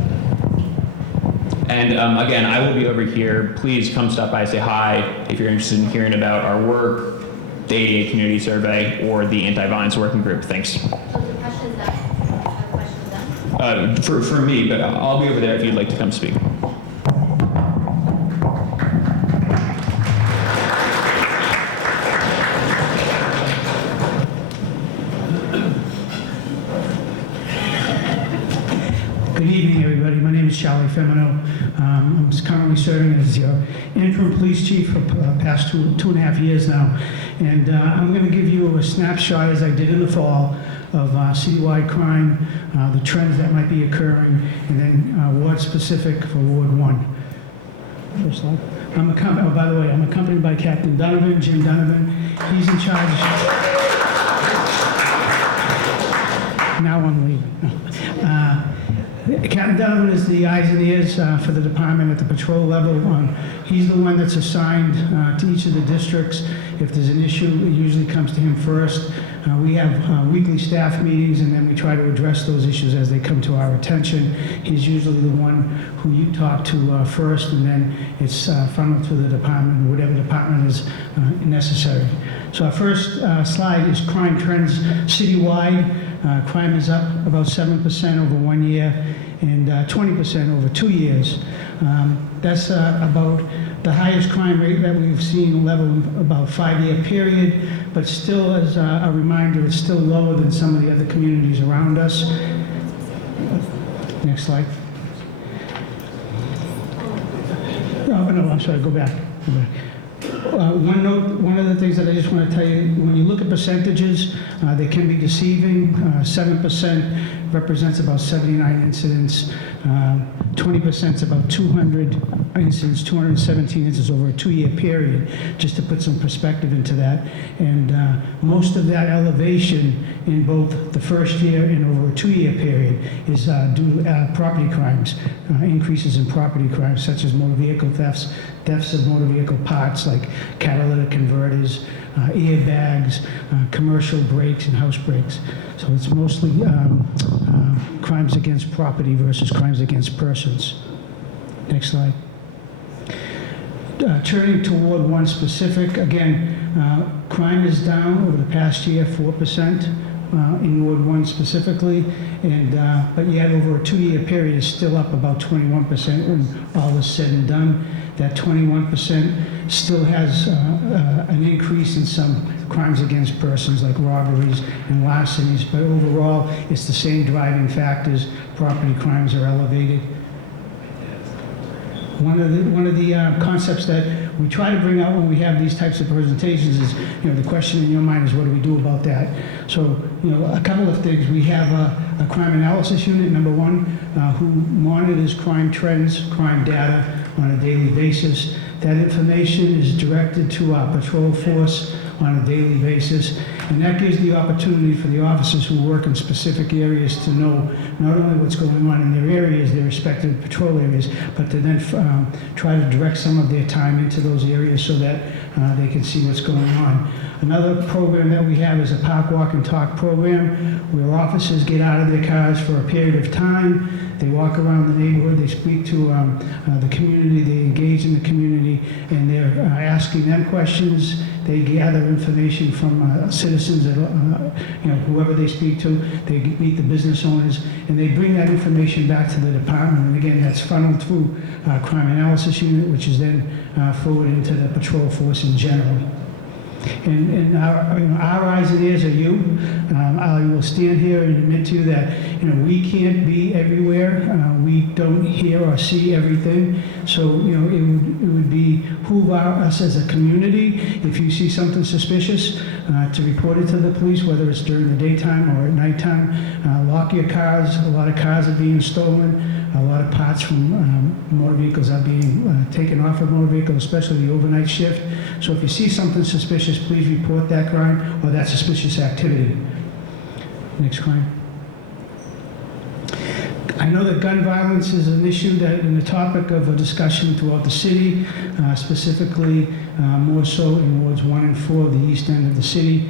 And again, I will be over here. Please come stop by, say hi if you're interested in hearing about our work, the ADA Community Survey, or the Anti-Violence Working Group. Thanks. So the questions that, have questions then? For me, but I'll be over there if you'd like to come speak. Good evening, everybody. My name is Charlie Femino. I'm currently serving as your interim police chief for the past two and a half years now. And I'm going to give you a snapshot, as I did in the fall, of citywide crime, the trends that might be occurring, and then ward specific for Ward 1. First slide. By the way, I'm accompanied by Captain Donovan, Jim Donovan. He's in charge. Now I'm leaving. Captain Donovan is the eyes and ears for the department at the patrol level. He's the one that's assigned to each of the districts. If there's an issue, it usually comes to him first. We have weekly staff meetings, and then we try to address those issues as they come to our attention. He's usually the one who you talk to first, and then it's funneled to the department, whatever department is necessary. So our first slide is crime trends citywide. Crime is up about 7% over 1 year and 20% over 2 years. That's about the highest crime rate that we've seen level in about a 5-year period, but still, as a reminder, it's still lower than some of the other communities around us. Next slide. Oh, no, I'm sorry, go back. One note, one of the things that I just want to tell you, when you look at percentages, they can be deceiving. 7% represents about 79 incidents. 20% is about 200 incidents, 217 incidents over a 2-year period, just to put some perspective into that. And most of that elevation in both the first year and over a 2-year period is due to property crimes, increases in property crimes such as motor vehicle thefts, thefts of motor vehicle parts like catalytic converters, airbags, commercial brakes, and house brakes. So it's mostly crimes against property versus crimes against persons. Next slide. Turning to Ward 1 specific, again, crime is down over the past year, 4% in Ward 1 specifically, and but yet over a 2-year period is still up about 21% when all is said and done. That 21% still has an increase in some crimes against persons like robberies and larcenies, but overall it's the same driving factors. Property crimes are elevated. One of the concepts that we try to bring out when we have these types of presentations is, the question in your mind is, what do we do about that? So, a couple of things. We have a crime analysis unit, number one, who monitors crime trends, crime data on a daily basis. That information is directed to our patrol force on a daily basis, and that gives the opportunity for the officers who work in specific areas to know not only what's going on in their areas, their respective patrol areas, but to then try to direct some of their time into those areas so that they can see what's going on. Another program that we have is a Park, Walk, and Talk program where officers get out of their cars for a period of time. They walk around the neighborhood, they speak to the community, they engage in the community, and they're asking them questions. They gather information from citizens, that, whoever they speak to. They meet the business owners, and they bring that information back to the department. And again, that's funneled through our crime analysis unit, which is then forwarded into the patrol force in general. And our eyes and ears are you. I will stand here and admit to you that we can't be everywhere. We don't hear or see everything. So it would behoove us as a community, if you see something suspicious, to report it to the police, whether it's during the daytime or at nighttime. Lock your cars. A lot of cars are being stolen. A lot of parts from motor vehicles are being taken off of motor vehicles, especially the overnight shift. So if you see something suspicious, please report that crime or that suspicious activity. Next crime. I know that gun violence is an issue that and a topic of a discussion throughout the city, specifically more so in wards 1 and 4 of the east end of the city.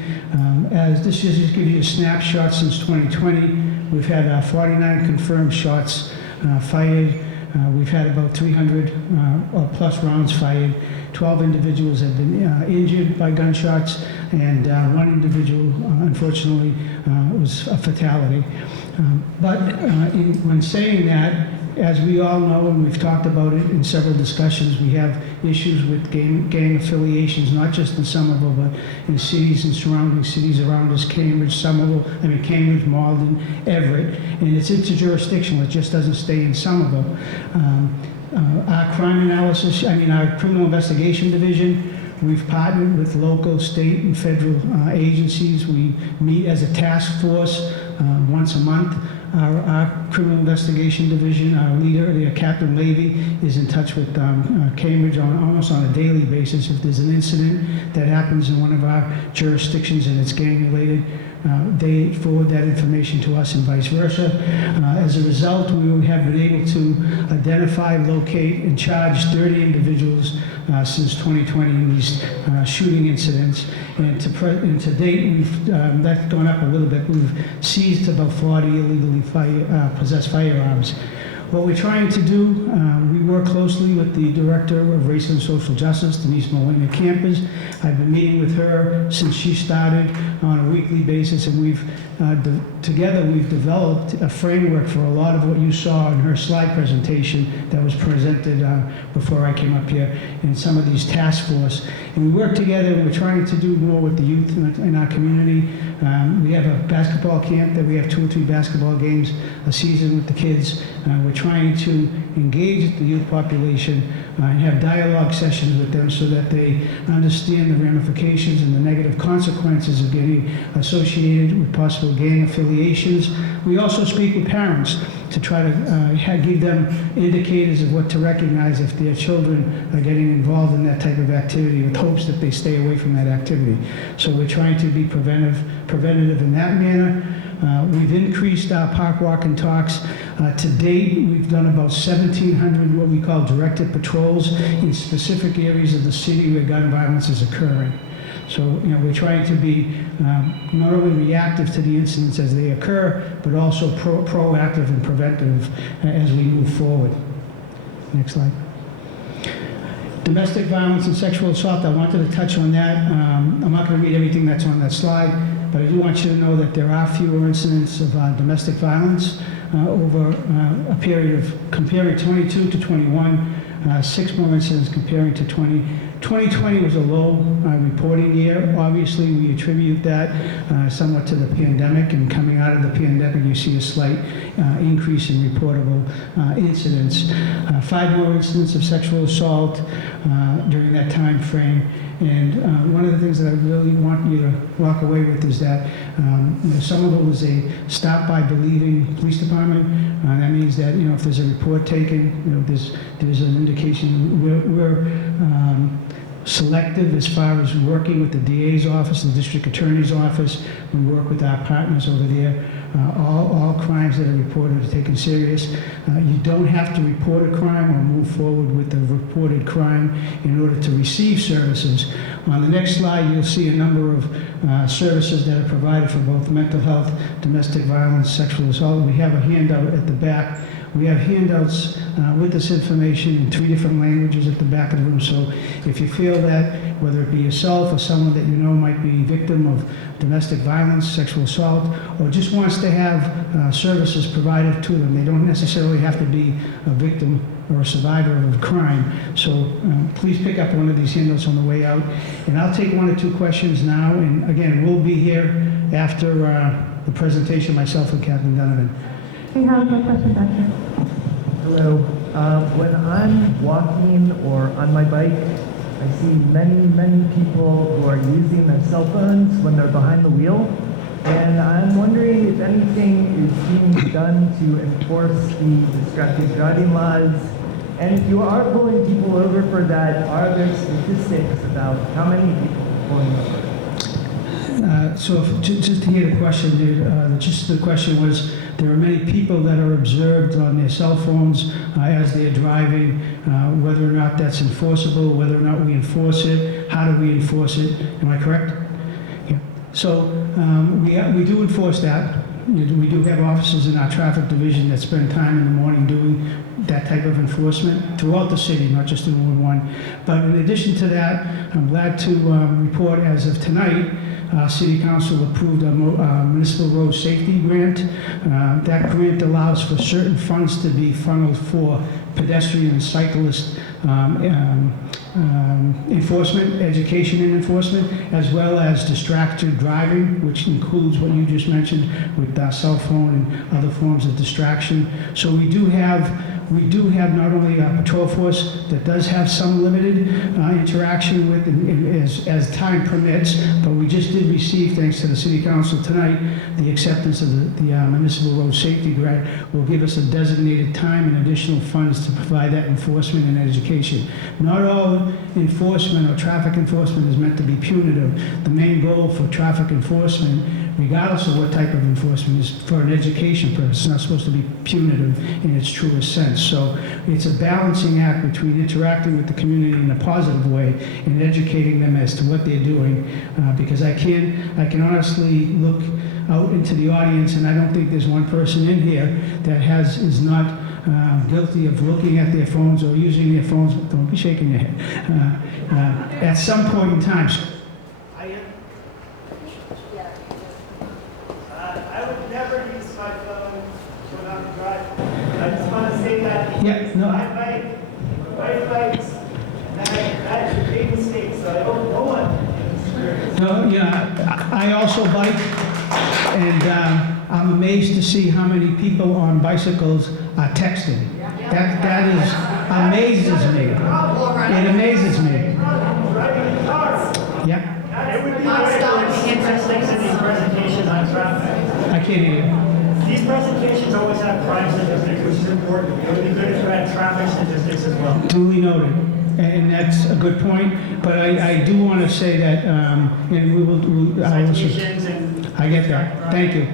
As this just gives you a snapshot since 2020, we've had 49 confirmed shots fired. We've had about 300 or plus rounds fired. 12 individuals have been injured by gunshots, and one individual, unfortunately, was a fatality. When saying that, as we all know, and we've talked about it in several discussions, we have issues with gang affiliations, not just in Somerville, but in cities and surrounding cities around us, Cambridge, Malden, Everett, and it's interjurisdictional. It just doesn't stay in Somerville. Our crime analysis, our criminal investigation division, we've partnered with local, state, and federal agencies. We meet as a task force once a month. Our criminal investigation division, our leader, Captain Levy, is in touch with Cambridge almost on a daily basis. If there's an incident that happens in one of our jurisdictions and it's gang-related, they forward that information to us and vice versa. As a result, we have been able to identify, locate, and charge 30 individuals since 2020 in these shooting incidents. And to date, that's gone up a little bit. We've seized about 40 illegally possessed firearms. What we're trying to do, we work closely with the Director of Race and Social Justice, Denise Molina Campers. I've been meeting with her since she started on a weekly basis, and together we've developed a framework for a lot of what you saw in her slide presentation that was presented before I came up here in some of these task force. And we work together, and we're trying to do more with the youth in our community. We have a basketball camp that we have 2 or 3 basketball games a season with the kids. We're trying to engage the youth population and have dialogue sessions with them so that they understand the ramifications and the negative consequences of getting associated with possible gang affiliations. We also speak with parents to try to give them indicators of what to recognize if their children are getting involved in that type of activity, with hopes that they stay away from that activity. So we're trying to be preventative in that manner. We've increased our Park, Walk, and Talks. To date, we've done about 1,700 what we call directed patrols in specific areas of the city where gun violence is occurring. So, we're trying to be not only reactive to the incidents as they occur, but also proactive and preventive as we move forward. Next slide. Domestic violence and sexual assault, I wanted to touch on that. I'm not going to read everything that's on that slide, but I do want you to know that there are fewer incidents of domestic violence over a period of comparing 22 to 21, 6 more incidents comparing to 20. 2020 was a low reporting year. Obviously, we attribute that somewhat to the pandemic, and coming out of the pandemic, you see a slight increase in reportable incidents. 5 more incidents of sexual assault during that time frame. And one of the things that I really want you to walk away with is that Somerville was a stop by believing police department. That means that if there's a report taken, there's an indication. We're selective as far as working with the DA's office, the district attorney's office. We work with our partners over there. All crimes that are reported are taken serious. You don't have to report a crime or move forward with the reported crime in order to receive services. On the next slide, you'll see a number of services that are provided for both mental health, domestic violence, sexual assault. We have a handout at the back. We have handouts with this information in 3 different languages at the back of the room. So if you feel that, whether it be yourself or someone that you know might be a victim of domestic violence, sexual assault, or just wants to have services provided to them, they don't necessarily have to be a victim or a survivor of a crime. So please pick up one of these handouts on the way out. And I'll take 1 or 2 questions now. And again, we'll be here after the presentation, myself and Captain Donovan. We have a question back here. Hello. When I'm walking or on my bike, I see many people who are using their cell phones when they're behind the wheel. And I'm wondering if anything is being done to enforce the distracted driving laws. And if you are pulling people over for that, are there statistics about how many people are pulling over? Just to hear the question, just the question was, there are many people that are observed on their cell phones as they're driving, whether or not that's enforceable, whether or not we enforce it, how do we enforce it? Am I correct? Yeah. So we do enforce that. We do have officers in our traffic division that spend time in the morning doing that type of enforcement throughout the city, not just in Ward 1. But in addition to that, I'm glad to report as of tonight, City Council approved a municipal road safety grant. That grant allows for certain funds to be funneled for pedestrian and cyclist enforcement, education and enforcement, as well as distracted driving, which includes what you just mentioned with cell phone and other forms of distraction. So we do have not only a patrol force that does have some limited interaction with as time permits, but we just did receive, thanks to the City Council tonight, the acceptance of the municipal road safety grant will give us a designated time and additional funds to provide that enforcement and education. Not all enforcement or traffic enforcement is meant to be punitive. The main goal for traffic enforcement, regardless of what type of enforcement, is for an education purpose. It's not supposed to be punitive in its truest sense. So it's a balancing act between interacting with the community in a positive way and educating them as to what they're doing. Because I can honestly look out into the audience, and I don't think there's one person in here that is not guilty of looking at their phones or using their phones. Don't be shaking your head. At some point in time. I would never use my phone when I'm driving. I just want to say that. Yeah, no. My bikes, and that's a big mistake, so I hope no one. No, yeah, I also bike, and I'm amazed to see how many people on bicycles are texting. That amazes me. It amazes me. Yeah. It would be interesting in these presentations on traffic. I can't hear you. These presentations always have crime statistics, which is important. It would be good if you had traffic statistics as well. Duly noted, and that's a good point. But I do want to say that, and we will. Citations and. I get that. Thank you.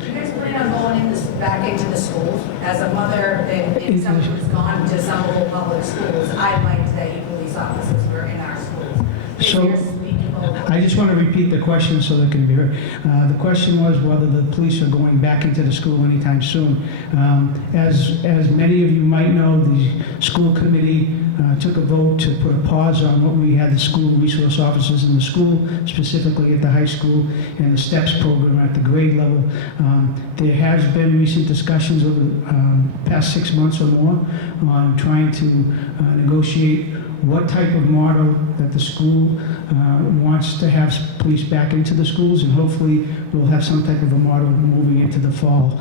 Do you guys plan on going back into the schools? As a mother and someone who's gone to some of the public schools, I'd like that you police officers were in our schools. So I just want to repeat the question so that it can be heard. The question was whether the police are going back into the school anytime soon. As many of you might know, the school committee took a vote to put a pause on what we had the school resource officers in the school, specifically at the high school, and the STEPS program at the grade level. There has been recent discussions over the past 6 months or more on trying to negotiate what type of model that the school wants to have police back into the schools, and hopefully we'll have some type of a model moving into the fall.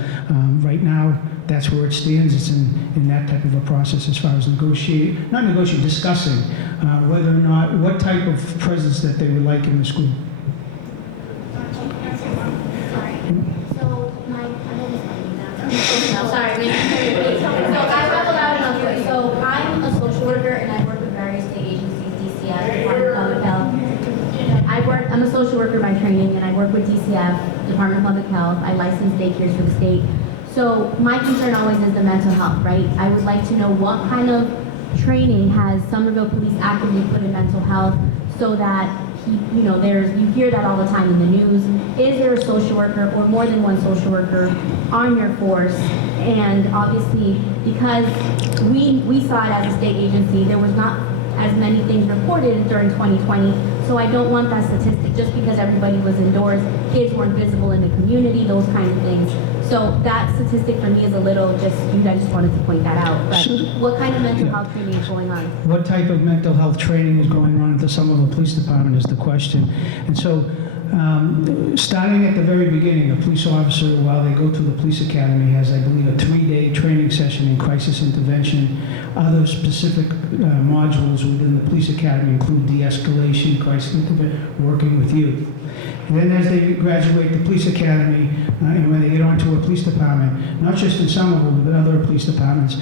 Right now, that's where it stands. It's in that type of a process as far as discussing whether or not, what type of presence that they would like in the school. So I'm a social worker and I work with various state agencies, DCF, Department of Public Health. I'm a social worker by training and I work with DCF, Department of Public Health. I license daycares for the state. So my concern always is the mental health, right? I would like to know what kind of training has Somerville Police actively put in mental health so that you hear that all the time in the news. Is there a social worker or more than one social worker on your force? And obviously, because we saw it as a state agency, there was not as many things reported during 2020. So I don't want that statistic just because everybody was indoors, kids weren't visible in the community, those kinds of things. So that statistic for me is a little I just wanted to point that out. But what kind of mental health training is going on? What type of mental health training is going on at the Somerville Police Department is the question. And so, starting at the very beginning, a police officer, while they go to the police academy, has, I believe, a 3-day training session in crisis intervention. Other specific modules within the police academy include de-escalation, crisis intervention, working with youth. And then as they graduate the police academy, and when they get onto a police department, not just in Somerville, but other police departments, I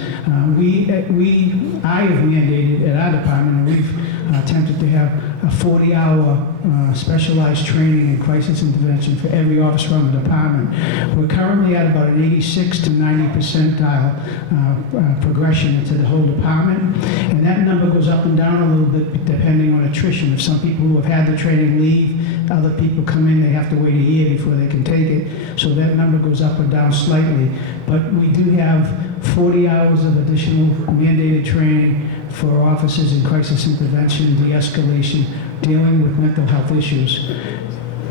have mandated at our department, and we've attempted to have a 40-hour specialized training in crisis intervention for every officer on the department. We're currently at about an 86 to 90 percentile progression into the whole department, and that number goes up and down a little bit depending on attrition. If some people who have had the training leave, other people come in, they have to wait a year before they can take it, so that number goes up or down slightly. But we do have 40 hours of additional mandated training for officers in crisis intervention, de-escalation, dealing with mental health issues.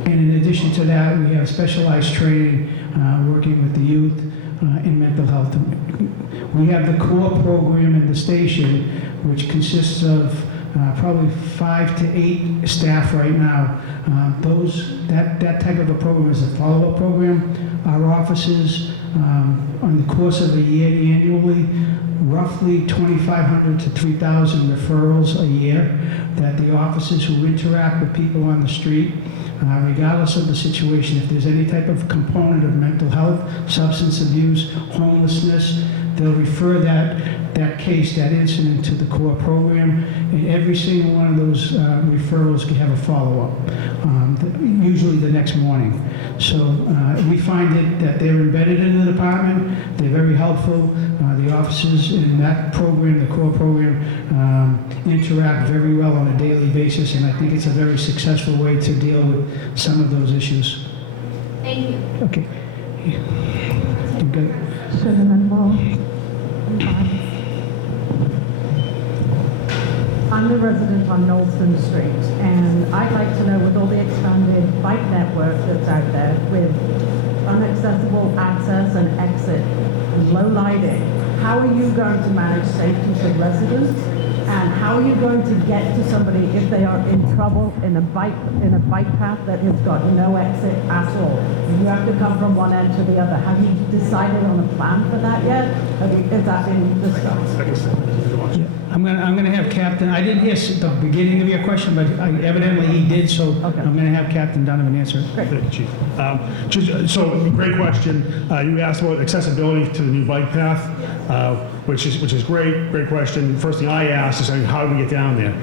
And in addition to that, we have specialized training working with the youth in mental health. We have the core program in the station, which consists of probably 5 to 8 staff right now. That type of a program is a follow-up program. Our officers, on the course of a year annually, roughly 2,500 to 3,000 referrals a year that the officers who interact with people on the street, regardless of the situation, if there's any type of component of mental health, substance abuse, homelessness, they'll refer that case, that incident, to the core program, and every single one of those referrals can have a follow-up, usually the next morning. So we find that they're embedded in the department, they're very helpful. The officers in that program, the core program, interact very well on a daily basis, and I think it's a very successful way to deal with some of those issues. Thank you. Okay. You got it. I'm a resident on Knowlton Street, and I'd like to know, with all the expanded bike network that's out there, with inaccessible access and exit and low lighting, how are you going to manage safety for residents? And how are you going to get to somebody if they are in trouble in a bike path that has got no exit at all? You have to come from one end to the other. Have you decided on a plan for that yet? Is that been discussed? Yeah. I'm gonna have Captain, I didn't hear the beginning of your question, but evidently he did, so okay. I'm gonna have Captain Donovan answer it. Great. Thank you, Chief. So great question. You asked about accessibility to the new bike path, which is great question. First thing I asked is how do we get down there?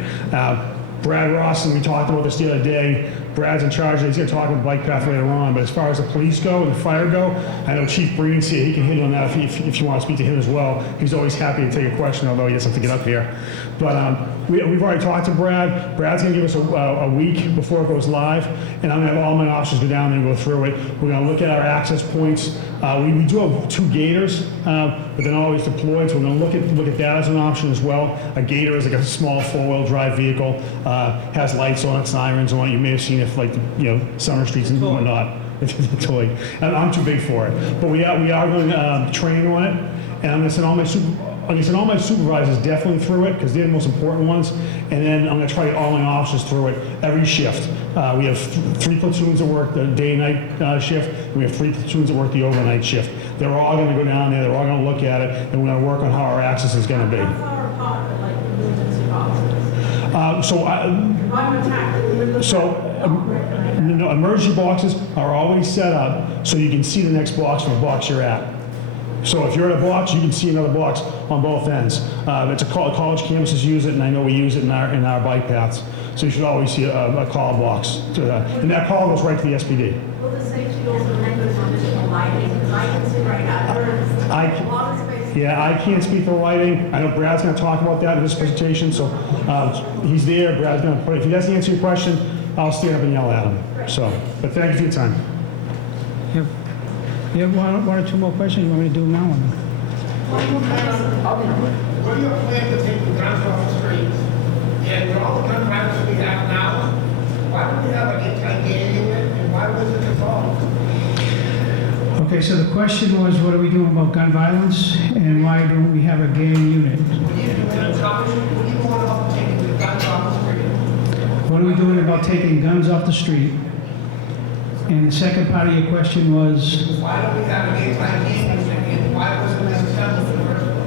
Brad Ross, and we talked about this the other day. Brad's in charge. He's going to talk about the bike path later on. But as far as the police go and the fire go, I know Chief Breeding's here. He can hit on that if you want to speak to him as well. He's always happy to take a question, although he doesn't have to get up here. But We've already talked to Brad. Brad's gonna give us a week before it goes live, and I'm gonna have all my officers go down there and go through it. We're gonna look at our access points. We do have 2 gators, but they're not always deployed, so we're gonna look at that as an option as well. A gator is like a small 4-wheel drive vehicle, has lights on it, sirens on it. You may have seen it for like, summer streets and whatnot. It's a toy. And I'm too big for it. But we are going to train on it, and I'm going to send all my supervisors definitely through it, because they're the most important ones, and then I'm going to try to get all my officers through it every shift. We have 3 platoons that work the day and night shift, and we have 3 platoons that work the overnight shift. They're all going to go down there, they're all going to look at it, and we're going to work on how our access is going to be. How far apart are like emergency boxes? If I'm attacked, No, emergency boxes are always set up so you can see the next box from the box you're at. So if you're at a box, you can see another box on both ends. It's a college campuses use it, and I know we use it in our bike paths. So you should always see a call box, and that call goes right to the SPD. Will the safety also focus on additional lighting? Because I can see right now, there is a lot of space. Yeah, I can't speak to the lighting. I know Brad's going to talk about that in his presentation, so he's there. Brad's going to. If he doesn't answer your question, I'll stand up and yell at him. So, but thank you for your time. You have one or 2 more questions? You want me to do them now? What do you plan to take the guns off the streets? And with all the gun violence we have now, why don't we have an anti-gang unit, and why wasn't it dissolved? Okay, so the question was, what are we doing about gun violence, and why don't we have a gang unit? What are you doing about taking the guns off the street? What are we doing about taking guns off the street? And the second part of your question was? Why don't we have an anti-gang unit, and why wasn't it assembled in the first place?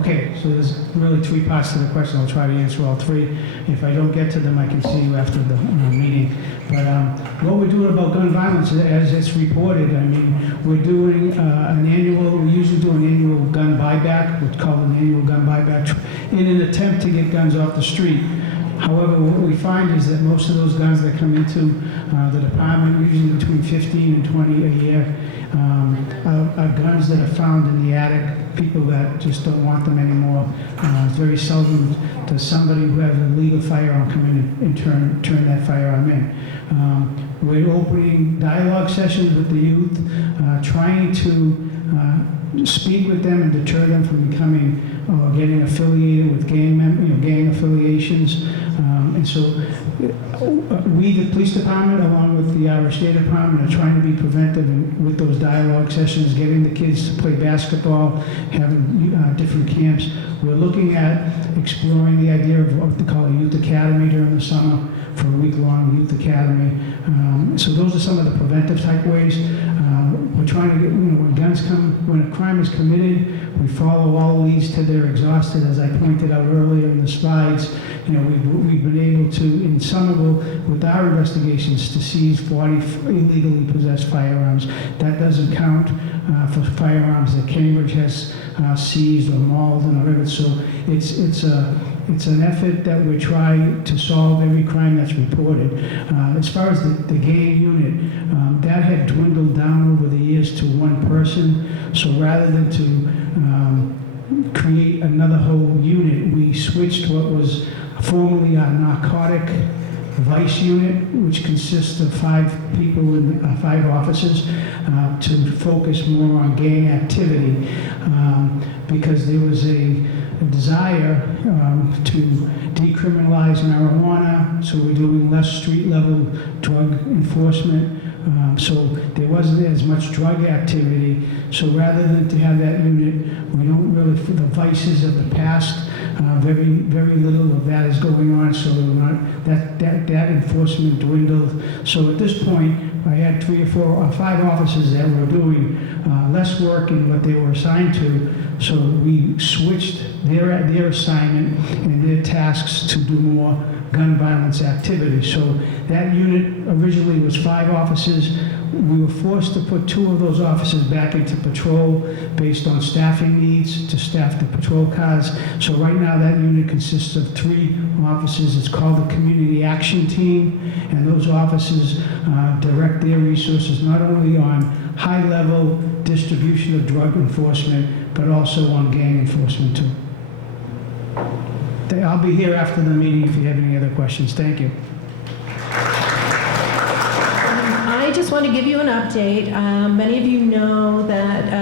Okay, so there's really 3 parts to the question. I'll try to answer all 3. If I don't get to them, I can see you after the meeting. But what we're doing about gun violence, as it's reported, I mean, we're doing we usually do an annual gun buyback, what's called an annual gun buyback, in an attempt to get guns off the street. However, what we find is that most of those guns that come into the department, usually between 15 and 20 a year, are guns that are found in the attic, people that just don't want them anymore. It's very seldom does somebody who has a legal firearm come in and turn that firearm in. We're opening dialogue sessions with the youth, trying to speak with them and deter them from becoming or getting affiliated with gang affiliations. And so we, the police department, along with the Irish State Department, are trying to be preventive with those dialogue sessions, getting the kids to play basketball, having different camps. We're looking at exploring the idea of what they call a youth academy during the summer, for a week-long youth academy. So those are some of the preventive type ways. We're trying to get, when a crime is committed, we follow all leads till they're exhausted. As I pointed out earlier in the slides, we've been able to, in Somerville, with our investigations, to seize 40 illegally possessed firearms. That doesn't count for firearms that Cambridge has seized or Malden or whatever. So it's an effort that we're trying to solve every crime that's reported. As far as the gang unit, that had dwindled down over the years to 1 person. So rather than to create another whole unit, we switched what was formerly our narcotic vice unit, which consists of 5 people and 5 officers, to focus more on gang activity, because there was a desire to decriminalize marijuana, so we're doing less street-level drug enforcement. So there wasn't as much drug activity. So rather than to have that unit, we don't really, for the vices of the past, very little of that is going on. So that enforcement dwindled. So at this point, I had 3 or 4 or 5 officers that were doing less work in what they were assigned to. So we switched their assignment and their tasks to do more gun violence activity. So that unit originally was 5 officers. We were forced to put 2 of those officers back into patrol based on staffing needs to staff the patrol cars. So right now that unit consists of 3 officers. It's called the Community Action Team, and those officers direct their resources not only on high-level distribution of drug enforcement, but also on gang enforcement too. I'll be here after the meeting if you have any other questions. Thank you. I just want to give you an update. Many of you know that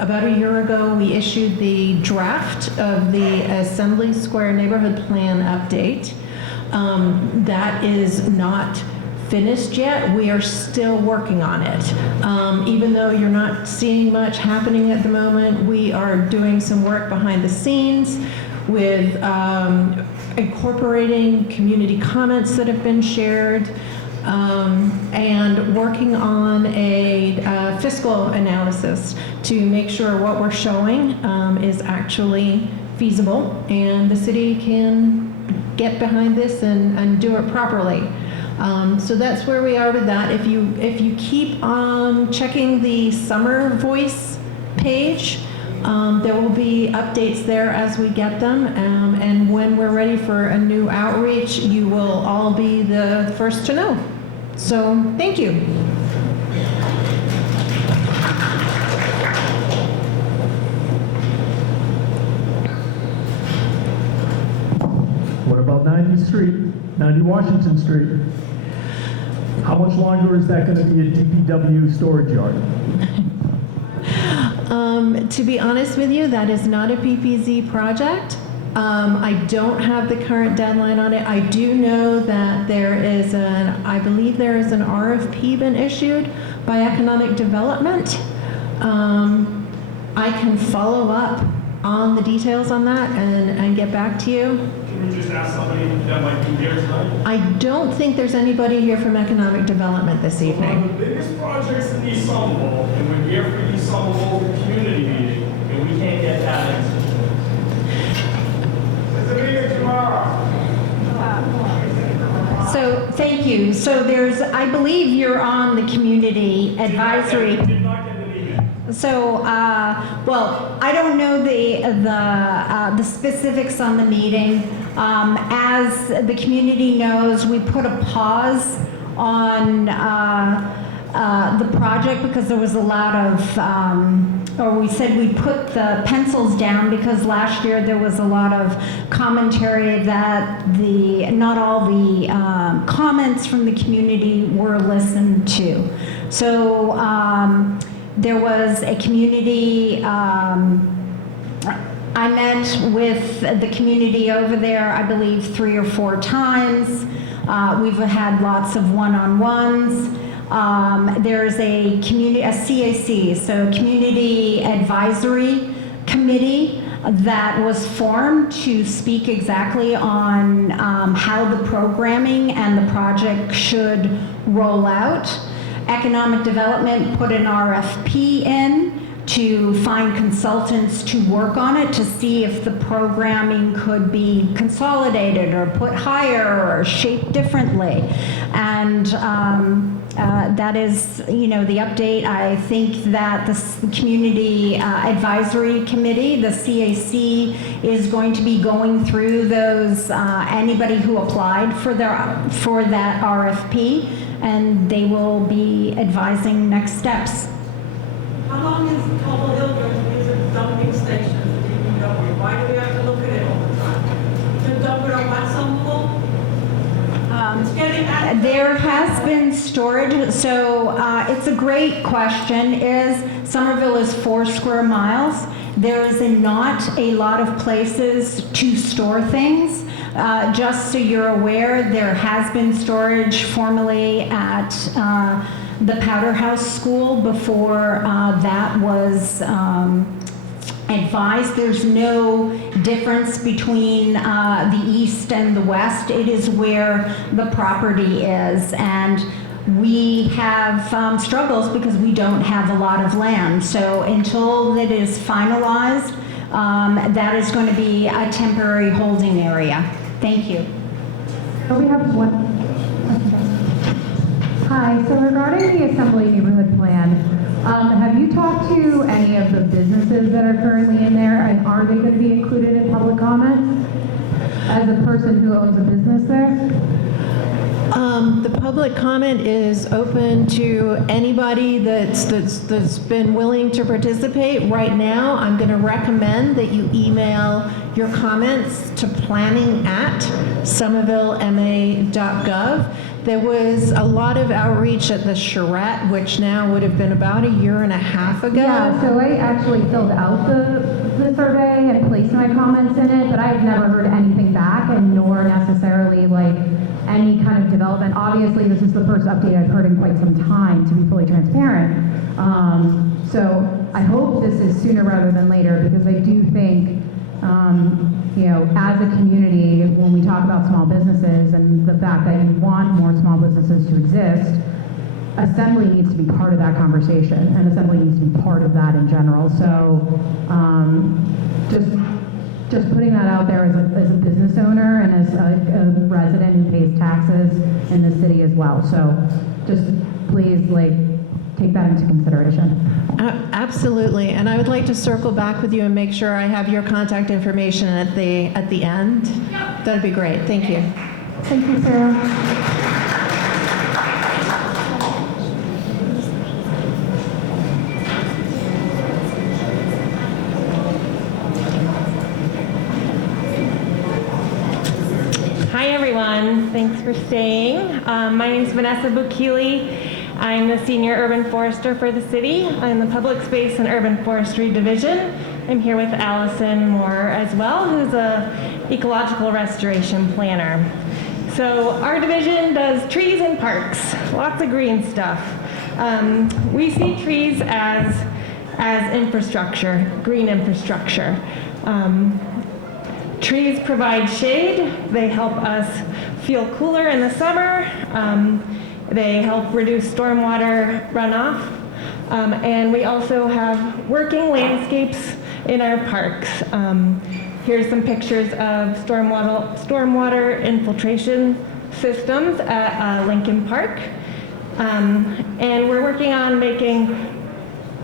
about a year ago, we issued the draft of the Assembly Square Neighborhood Plan update. That is not finished yet. We are still working on it. Even though you're not seeing much happening at the moment, we are doing some work behind the scenes with incorporating community comments that have been shared, and working on a fiscal analysis to make sure what we're showing is actually feasible and the city can get behind this and do it properly. So that's where we are with that. If you keep on checking the Summer Voice page, there will be updates there as we get them, and when we're ready for a new outreach, you will all be the first to know. So, thank you. What about 90th Street, 90 Washington Street? How much longer is that going to be a DPW storage yard? To be honest with you, that is not a PPZ project. I don't have the current deadline on it. I do know that I believe there is an RFP been issued by Economic Development. I can follow up on the details on that and get back to you. Can we just ask somebody that might be here tonight? I don't think there's anybody here from Economic Development this evening. One of the biggest projects in East Somerville, and we're here for East Somerville community meeting, and we can't get that answer. There's a meeting tomorrow. So, thank you. So I believe you're on the community advisory. Did not get an email. So, well, I don't know the specifics on the meeting. As the community knows, we put a pause on the project because there was a lot of, or we said we put the pencils down because last year there was a lot of commentary that not all the comments from the community were listened to. So there was a community, I met with the community over there, I believe 3 or 4 times. We've had lots of one-on-ones. There's a CAC, so Community Advisory Committee that was formed to speak exactly on how the programming and the project should roll out. Economic Development put an RFP in to find consultants to work on it to see if the programming could be consolidated or put higher or shaped differently. And that is, the update. I think that the Community Advisory Committee, the CAC, is going to be going through those, anybody who applied for that RFP, and they will be advising next steps. How long is Cobble Hill going to use a dumping station for DPW? Why do we have to look at it all the time? To dump it on West Somerville? It's getting out of There has been storage, so it's a great question. Somerville is 4 square miles. There is not a lot of places to store things. Just so you're aware, there has been storage formerly at the Powder House School before that was advised. There's no difference between the east and the west. It is where the property is, and we have struggles because we don't have a lot of land. So until that is finalized, that is going to be a temporary holding area. Thank you. So we have one. Hi, so regarding the Assembly Neighborhood Plan, have you talked to any of the businesses that are currently in there, and are they going to be included in public comments as a person who owns a business there? The public comment is open to anybody that's been willing to participate. Right now, I'm going to recommend that you email your comments to planning@somervillema.gov. There was a lot of outreach at the charrette, which now would have been about a year and a half ago. Yeah, so I actually filled out the survey and placed my comments in it, but I had never heard anything back, and nor necessarily like any kind of development. Obviously, this is the first update I've heard in quite some time, to be fully transparent. So I hope this is sooner rather than later, because I do think, you know, as a community, when we talk about small businesses and the fact that you want more small businesses to exist, Assembly needs to be part of that conversation, and Assembly needs to be part of that in general. So just putting that out there as a business owner and as a resident who pays taxes in the city as well. So just please, like, take that into consideration. Absolutely, and I would like to circle back with you and make sure I have your contact information at the end. That'd be great. Thank you. Thank you, Sarah. Hi everyone, thanks for staying. My name is Vanessa Bukili. I'm the Senior Urban Forester for the city. I'm the Public Space and Urban Forestry Division. I'm here with Allison Moore as well, who's a ecological restoration planner. So our division does trees and parks, lots of green stuff. We see trees as infrastructure, green infrastructure. Trees provide shade. They help us feel cooler in the summer. They help reduce stormwater runoff. And we also have working landscapes in our parks. Here's some pictures of stormwater infiltration systems at Lincoln Park. And we're working on making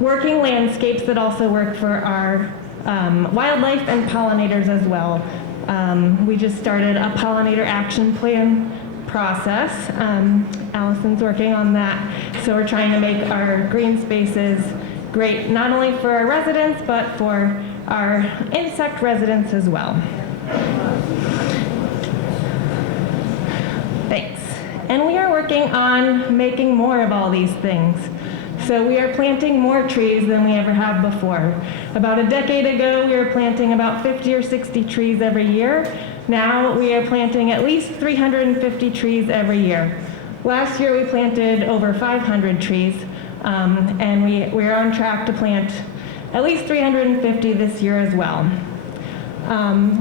working landscapes that also work for our wildlife and pollinators as well. We just started a pollinator action plan process. Allison's working on that. So we're trying to make our green spaces great, not only for our residents, but for our insect residents as well. Thanks. And we are working on making more of all these things. So we are planting more trees than we ever have before. About a decade ago, we were planting about 50 or 60 trees every year. Now we are planting at least 350 trees every year. Last year we planted over 500 trees, and we're on track to plant at least 350 this year as well.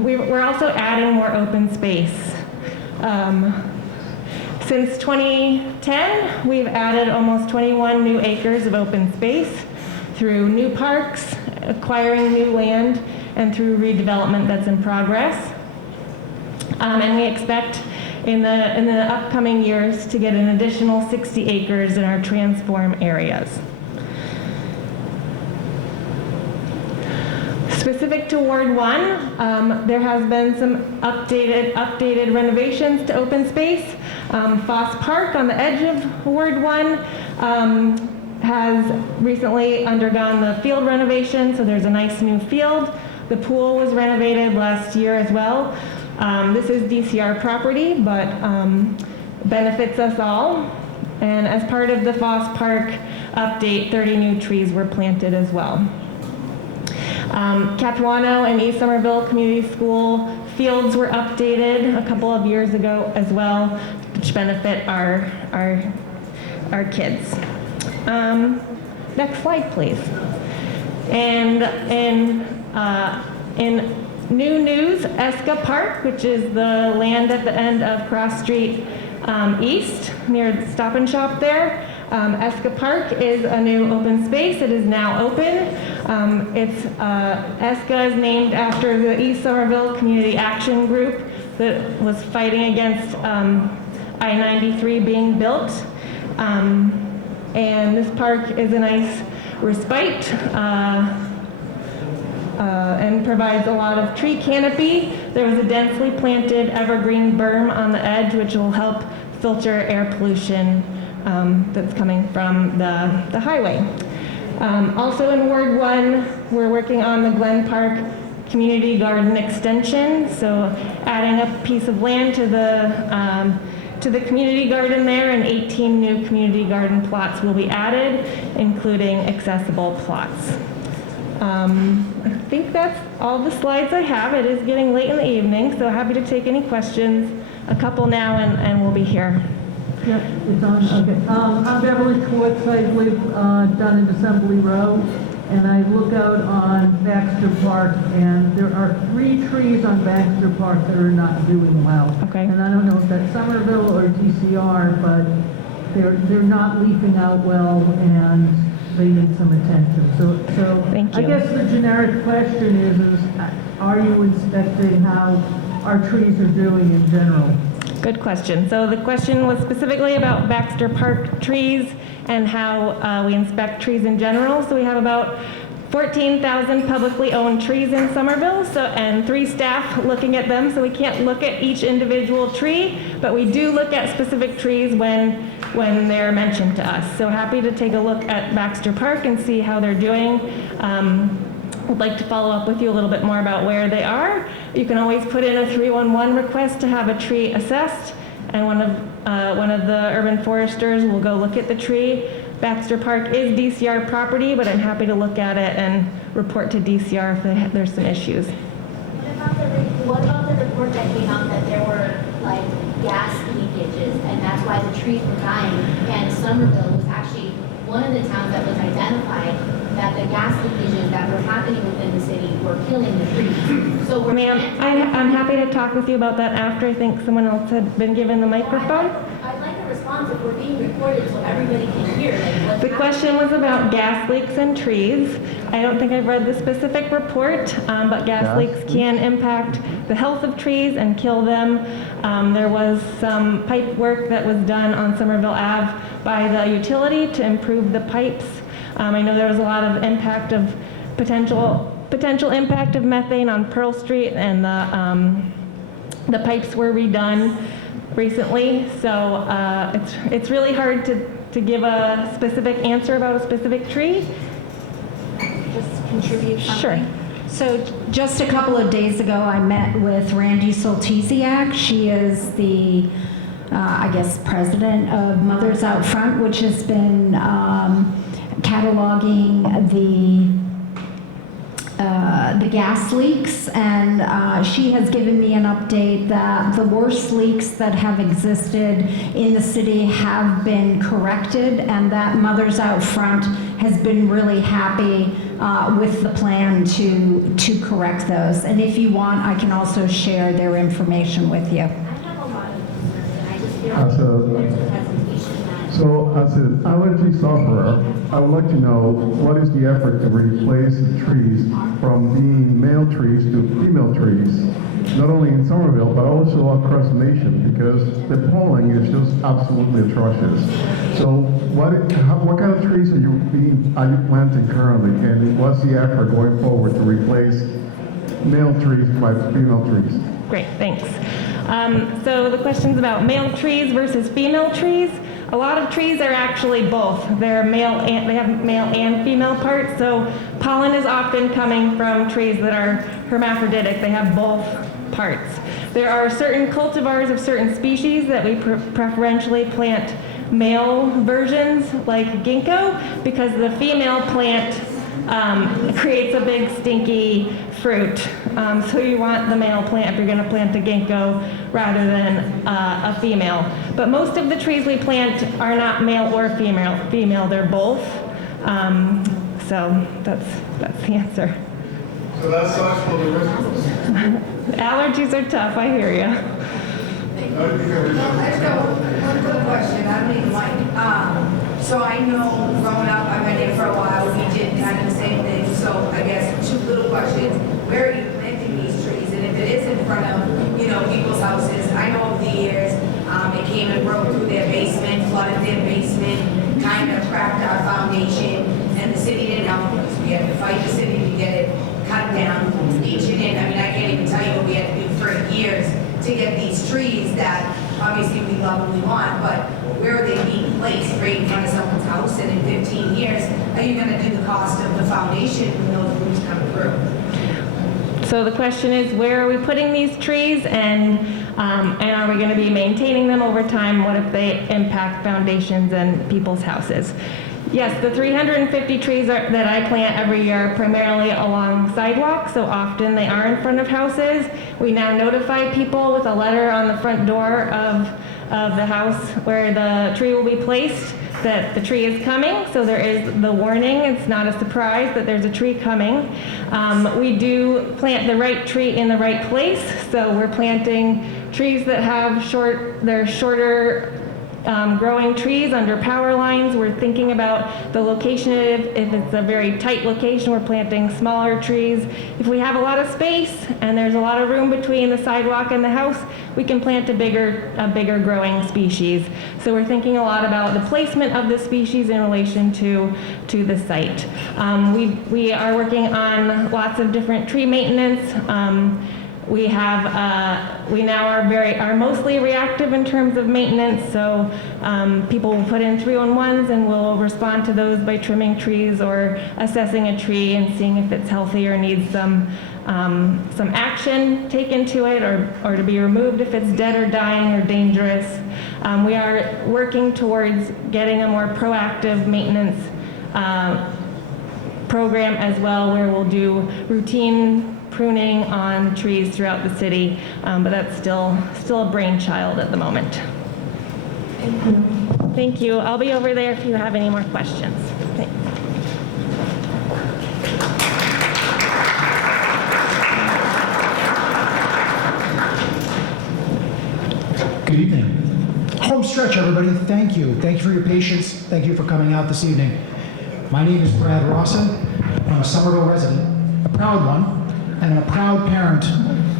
We're also adding more open space. Since 2010, we've added almost 21 new acres of open space through new parks, acquiring new land, and through redevelopment that's in progress. And we expect in the upcoming years to get an additional 60 acres in our transform areas. Specific to Ward 1, there has been some updated renovations to open space. Foss Park on the edge of Ward 1 has recently undergone the field renovation, so there's a nice new field. The pool was renovated last year as well. This is DCR property, but benefits us all. And as part of the Foss Park update, 30 new trees were planted as well. Capuano and East Somerville Community School fields were updated a couple of years ago as well, which benefit our kids. Next slide, please. And in new news, Eska Park, which is the land at the end of Cross Street East, near the Stop and Shop there. Eska Park is a new open space. It is now open. Eska is named after the East Somerville Community Action Group that was fighting against I-93 being built. And this park is a nice respite and provides a lot of tree canopy. There was a densely planted evergreen berm on the edge, which will help filter air pollution that's coming from the highway. Also in Ward 1, we're working on the Glen Park Community Garden Extension, so adding a piece of land to the community garden there, and 18 new community garden plots will be added, including accessible plots. I think that's all the slides I have. It is getting late in the evening, so happy to take any questions. A couple now, and we'll be here. Yep, it's on, okay. I'm Beverly Schwartz, I live down in Assembly Row, and I look out on Baxter Park, and there are 3 trees on Baxter Park that are not doing well. Okay. And I don't know if that's Somerville or DCR, but they're not leafing out well, and they need some attention. So Thank I you. guess the generic question is are you inspecting how our trees are doing in general? Good question. So the question was specifically about Baxter Park trees and how we inspect trees in general. So we have about 14,000 publicly owned trees in Somerville, and 3 staff looking at them. So we can't look at each individual tree, but we do look at specific trees when they're mentioned to us. So happy to take a look at Baxter Park and see how they're doing. Would like to follow up with you a little bit more about where they are. You can always put in a 311 request to have a tree assessed, and one of the urban foresters will go look at the tree. Baxter Park is DCR property, but I'm happy to look at it and report to DCR if there's some issues. What about the report that came out that there were like gas leakages and that's why the trees were dying? And Somerville was actually one of the towns that was identified that the gas leakages that were happening within the city were killing the trees. So Ma'am, I'm happy to talk with you about that after. I think someone else had been given the microphone. I'd like a response if we're being recorded so everybody can hear. Like, what's The question was about gas leaks and trees. I don't think I've read the specific report, but gas leaks can impact the health of trees and kill them. There was some pipe work that was done on Somerville Ave by the utility to improve the pipes. I know there was a lot of impact of potential impact of methane on Pearl Street, and the pipes were redone recently. So it's really hard to give a specific answer about a specific tree. Just contribute something? Sure. So just a couple of days ago, I met with Randy Soltesiak. She is the, I guess, president of Mothers Out Front, which has been cataloging the gas leaks, and she has given me an update that the worst leaks that have existed in the city have been corrected, and that Mothers Out Front has been really happy with the plan to correct those. And if you want, I can also share their information with you. So as an allergy sufferer, I would like to know what is the effort to replace the trees from being male trees to female trees, not only in Somerville, but also across the nation, because the pollen is just absolutely atrocious. So what kind of trees are you planting currently, and what's the effort going forward to replace male trees by female trees? Great, thanks. So the question's about male trees versus female trees. A lot of trees are actually both. They have male and female parts. So pollen is often coming from trees that are hermaphroditic. They have both parts. There are certain cultivars of certain species that we preferentially plant male versions, like ginkgo, because the female plant creates a big stinky fruit. So you want the male plant if you're going to plant a ginkgo rather than a female. But most of the trees we plant are not male or female. They're both. So that's the answer. So that sucks for the rest of us. Allergies are tough, I hear you. I just got one quick question. I don't need the mic. So I know growing up, I've been here for a while, we did kind of the same thing. So I guess 2 little questions. Where are you planting these trees? And if it is in front of, people's houses, I know over the years, it came and broke through their basement, flooded their basement, kind of cracked our foundation, and the city didn't help us. We had to fight the city to get it cut down each and in. I mean, I can't even tell you what we had to do for years to get these trees that obviously we love and we want, but where are they being placed? Right in front of someone's house, and in 15 years, are you gonna do the cost of the foundation when those roots come through? So the question is, where are we putting these trees, and are we going to be maintaining them over time? What if they impact foundations and people's houses? Yes, the 350 trees that I plant every year are primarily along sidewalks, so often they are in front of houses. We now notify people with a letter on the front door of the house where the tree will be placed that the tree is coming, so there is the warning. It's not a surprise that there's a tree coming. We do plant the right tree in the right place, so we're planting trees that have shorter growing trees under power lines. We're thinking about the location. If it's a very tight location, we're planting smaller trees. If we have a lot of space and there's a lot of room between the sidewalk and the house, we can plant a bigger growing species. So we're thinking a lot about the placement of the species in relation to the site. We are working on lots of different tree maintenance. We now are mostly reactive in terms of maintenance, so people will put in 311s and we'll respond to those by trimming trees or assessing a tree and seeing if it's healthy or needs some action taken to it or to be removed if it's dead or dying or dangerous. We are working towards getting a more proactive maintenance program as well, where we'll do routine pruning on trees throughout the city, but that's still a brainchild at the moment. Thank you. Thank you. I'll be over there if you have any more questions. Thanks. Good evening. Home stretch, everybody. Thank you. Thank you for your patience. Thank you for coming out this evening. My name is Brad Rawson. I'm a Somerville resident, a proud one, and I'm a proud parent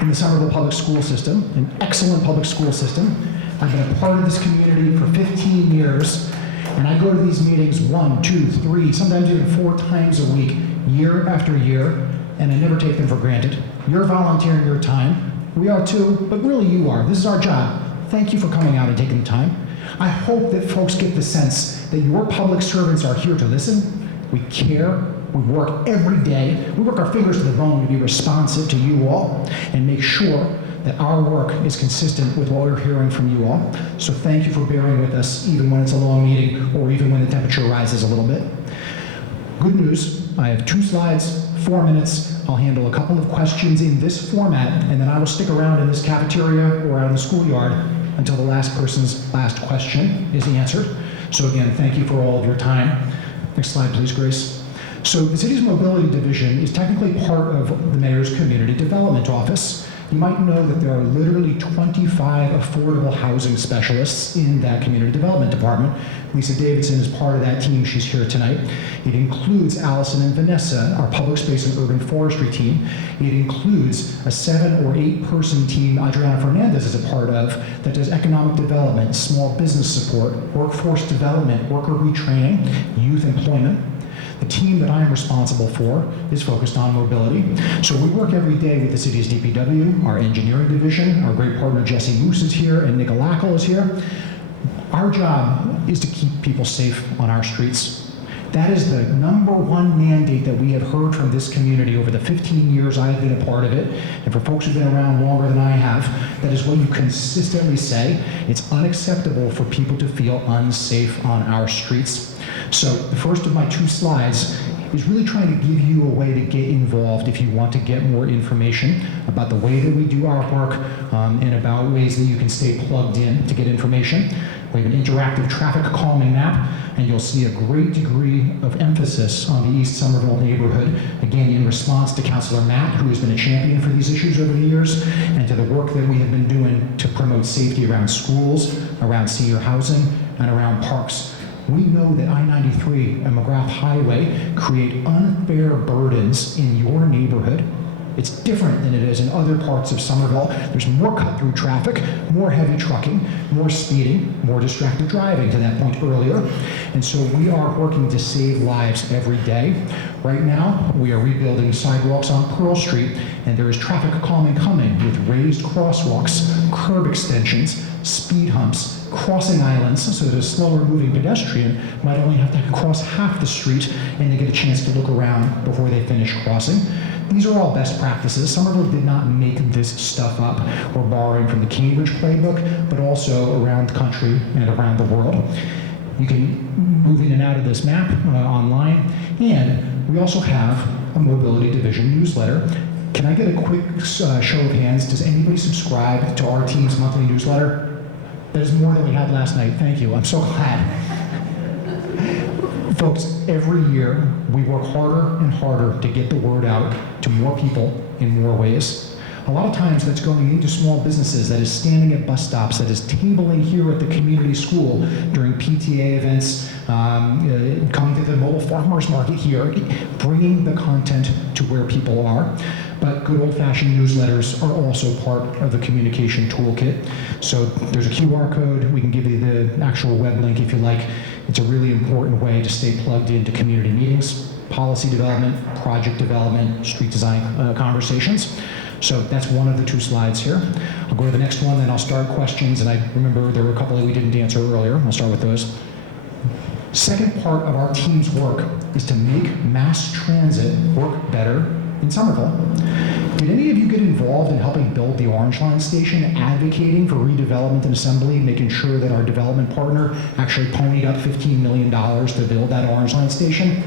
in the Somerville public school system, an excellent public school system. I've been a part of this community for 15 years, and I go to these meetings 1, 2, 3, sometimes even 4 times a week, year after year, and I never take them for granted. You're volunteering your time. We are too, but really you are. This is our job. Thank you for coming out and taking the time. I hope that folks get the sense that your public servants are here to listen. We care. We work every day. We work our fingers to the bone to be responsive to you all and make sure that our work is consistent with what we're hearing from you all. So thank you for bearing with us, even when it's a long meeting or even when the temperature rises a little bit. Good news, I have 2 slides, 4 minutes. I'll handle a couple of questions in this format, and then I will stick around in this cafeteria or out in the schoolyard until the last person's last question is answered. So again, thank you for all of your time. Next slide, please, Grace. So the city's mobility division is technically part of the mayor's community development office. You might know that there are literally 25 affordable housing specialists in that community development department. Lisa Davidson is part of that team. She's here tonight. It includes Allison and Vanessa, our public space and urban forestry team. It includes a 7 or 8 person team Adriana Fernandez is a part of that does economic development, small business support, workforce development, worker retraining, youth employment. The team that I am responsible for is focused on mobility. So we work every day with the city's DPW, our engineering division. Our great partner Jesse Moose is here and Nick Alackle is here. Our job is to keep people safe on our streets. That is the #1 mandate that we have heard from this community over the 15 years I've been a part of it. And for folks who've been around longer than I have, that is what you consistently say. It's unacceptable for people to feel unsafe on our streets. So the first of my 2 slides is really trying to give you a way to get involved if you want to get more information about the way that we do our work and about ways that you can stay plugged in to get information. We have an interactive traffic calming map, and you'll see a great degree of emphasis on the East Somerville neighborhood, again in response to Councilor Matt, who has been a champion for these issues over the years, and to the work that we have been doing to promote safety around schools, around senior housing, and around parks. We know that I-93 and McGrath Highway create unfair burdens in your neighborhood. It's different than it is in other parts of Somerville. There's more cut-through traffic, more heavy trucking, more speeding, more distracted driving, to that point earlier. And so we are working to save lives every day. Right now, we are rebuilding sidewalks on Pearl Street, and there is traffic calming coming with raised crosswalks, curb extensions, speed humps, crossing islands, so that a slower moving pedestrian might only have to cross half the street and they get a chance to look around before they finish crossing. These are all best practices. Somerville did not make this stuff up. We're borrowing from the Cambridge playbook, but also around the country and around the world. You can move in and out of this map online, and we also have a Mobility Division newsletter. Can I get a quick show of hands? Does anybody subscribe to our team's monthly newsletter? That is more than we had last night. Thank you. I'm so glad. Folks, every year we work harder and harder to get the word out to more people in more ways. A lot of times that's going into small businesses, that is standing at bus stops, that is tabling here at the community school during PTA events, coming to the mobile farmers market here, bringing the content to where people are. But good old-fashioned newsletters are also part of the communication toolkit. So there's a QR code. We can give you the actual web link if you like. It's a really important way to stay plugged into community meetings, policy development, project development, street design conversations. So that's one of the 2 slides here. I'll go to the next one, then I'll start questions. And I remember there were a couple that we didn't answer earlier. I'll start with those. Second part of our team's work is to make mass transit work better in Somerville. Did any of you get involved in helping build the Orange Line station, advocating for redevelopment and assembly, making sure that our development partner actually ponied up $15 million to build that Orange Line station?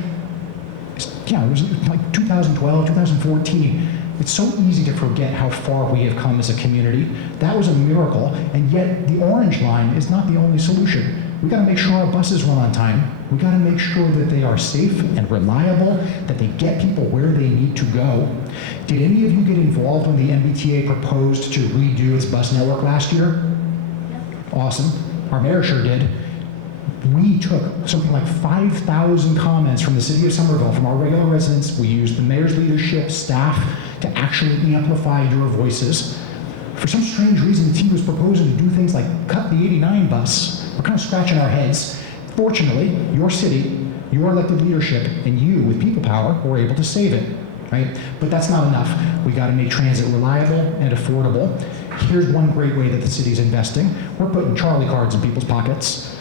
Yeah, it was like 2012, 2014. It's so easy to forget how far we have come as a community. That was a miracle, and yet the Orange Line is not the only solution. We gotta make sure our buses run on time. We gotta make sure that they are safe and reliable, that they get people where they need to go. Did any of you get involved when the MBTA proposed to redo its bus network last year? Awesome. Our mayor sure did. We took something like 5,000 comments from the city of Somerville, from our regular residents. We used the mayor's leadership, staff, to actually amplify your voices. For some strange reason, the team was proposing to do things like cut the 89 bus. We're kind of scratching our heads. Fortunately, your city, your elected leadership, and you, with people power, were able to save it, right? But that's not enough. We got to make transit reliable and affordable. Here's one great way that the city's investing. We're putting Charlie cards in people's pockets.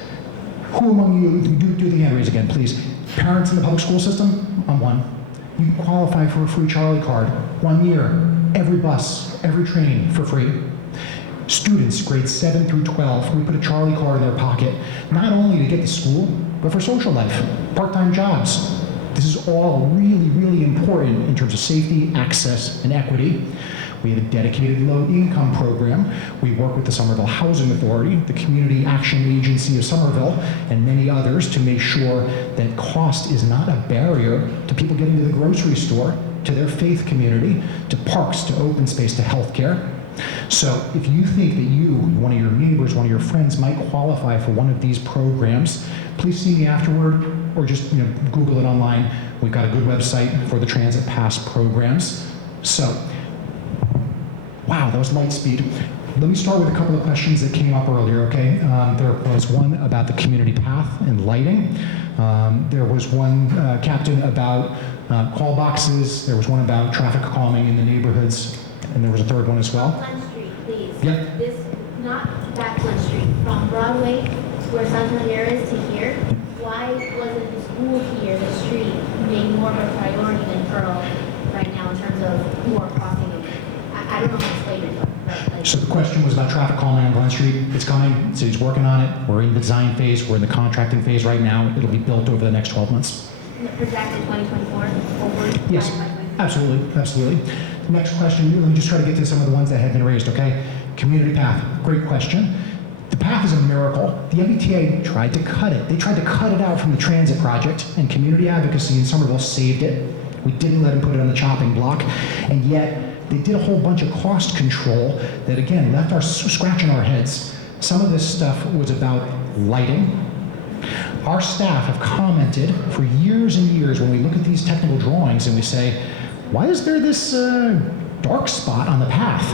Who among you, do the hand raise again, please. Parents in the public school system? I'm one. You can qualify for a free Charlie card. 1 year, every bus, every train for free. Students, grades 7 through 12, we put a Charlie card in their pocket, not only to get to school, but for social life, part-time jobs. This is all really, really important in terms of safety, access, and equity. We have a dedicated low-income program. We work with the Somerville Housing Authority, the Community Action Agency of Somerville, and many others to make sure that cost is not a barrier to people getting to the grocery store, to their faith community, to parks, to open space, to healthcare. So if you think that you, one of your neighbors, one of your friends might qualify for one of these programs, please see me afterward or just Google it online. We've got a good website for the Transit Pass programs. So, wow, that was light speed. Let me start with a couple of questions that came up earlier, okay? There was one about the community path and lighting. There was one, Captain, about call boxes. There was one about traffic calming in the neighborhoods. And there was a third one as well. Glen Street, please. Yep. This, not that Glen Street, from Broadway, where Santander is, to here. Why wasn't the school here, the street, made more of a priority than Pearl right now in terms of who are crossing them? I don't know how to explain it, but like, So the question was about traffic calming on Glen Street. It's coming. The city's working on it. We're in the design phase. We're in the contracting phase right now. It'll be built over the next 12 months. projected 2024, hopefully. Yes, absolutely, absolutely. Next question, let me just try to get to some of the ones that have been raised, okay? Community path, great question. The path is a miracle. The MBTA tried to cut it. They tried to cut it out from the transit project, and community advocacy in Somerville saved it. We didn't let them put it on the chopping block, and yet they did a whole bunch of cost control that, again, left us scratching our heads. Some of this stuff was about lighting. Our staff have commented for years and years when we look at these technical drawings and we say, why is there this dark spot on the path?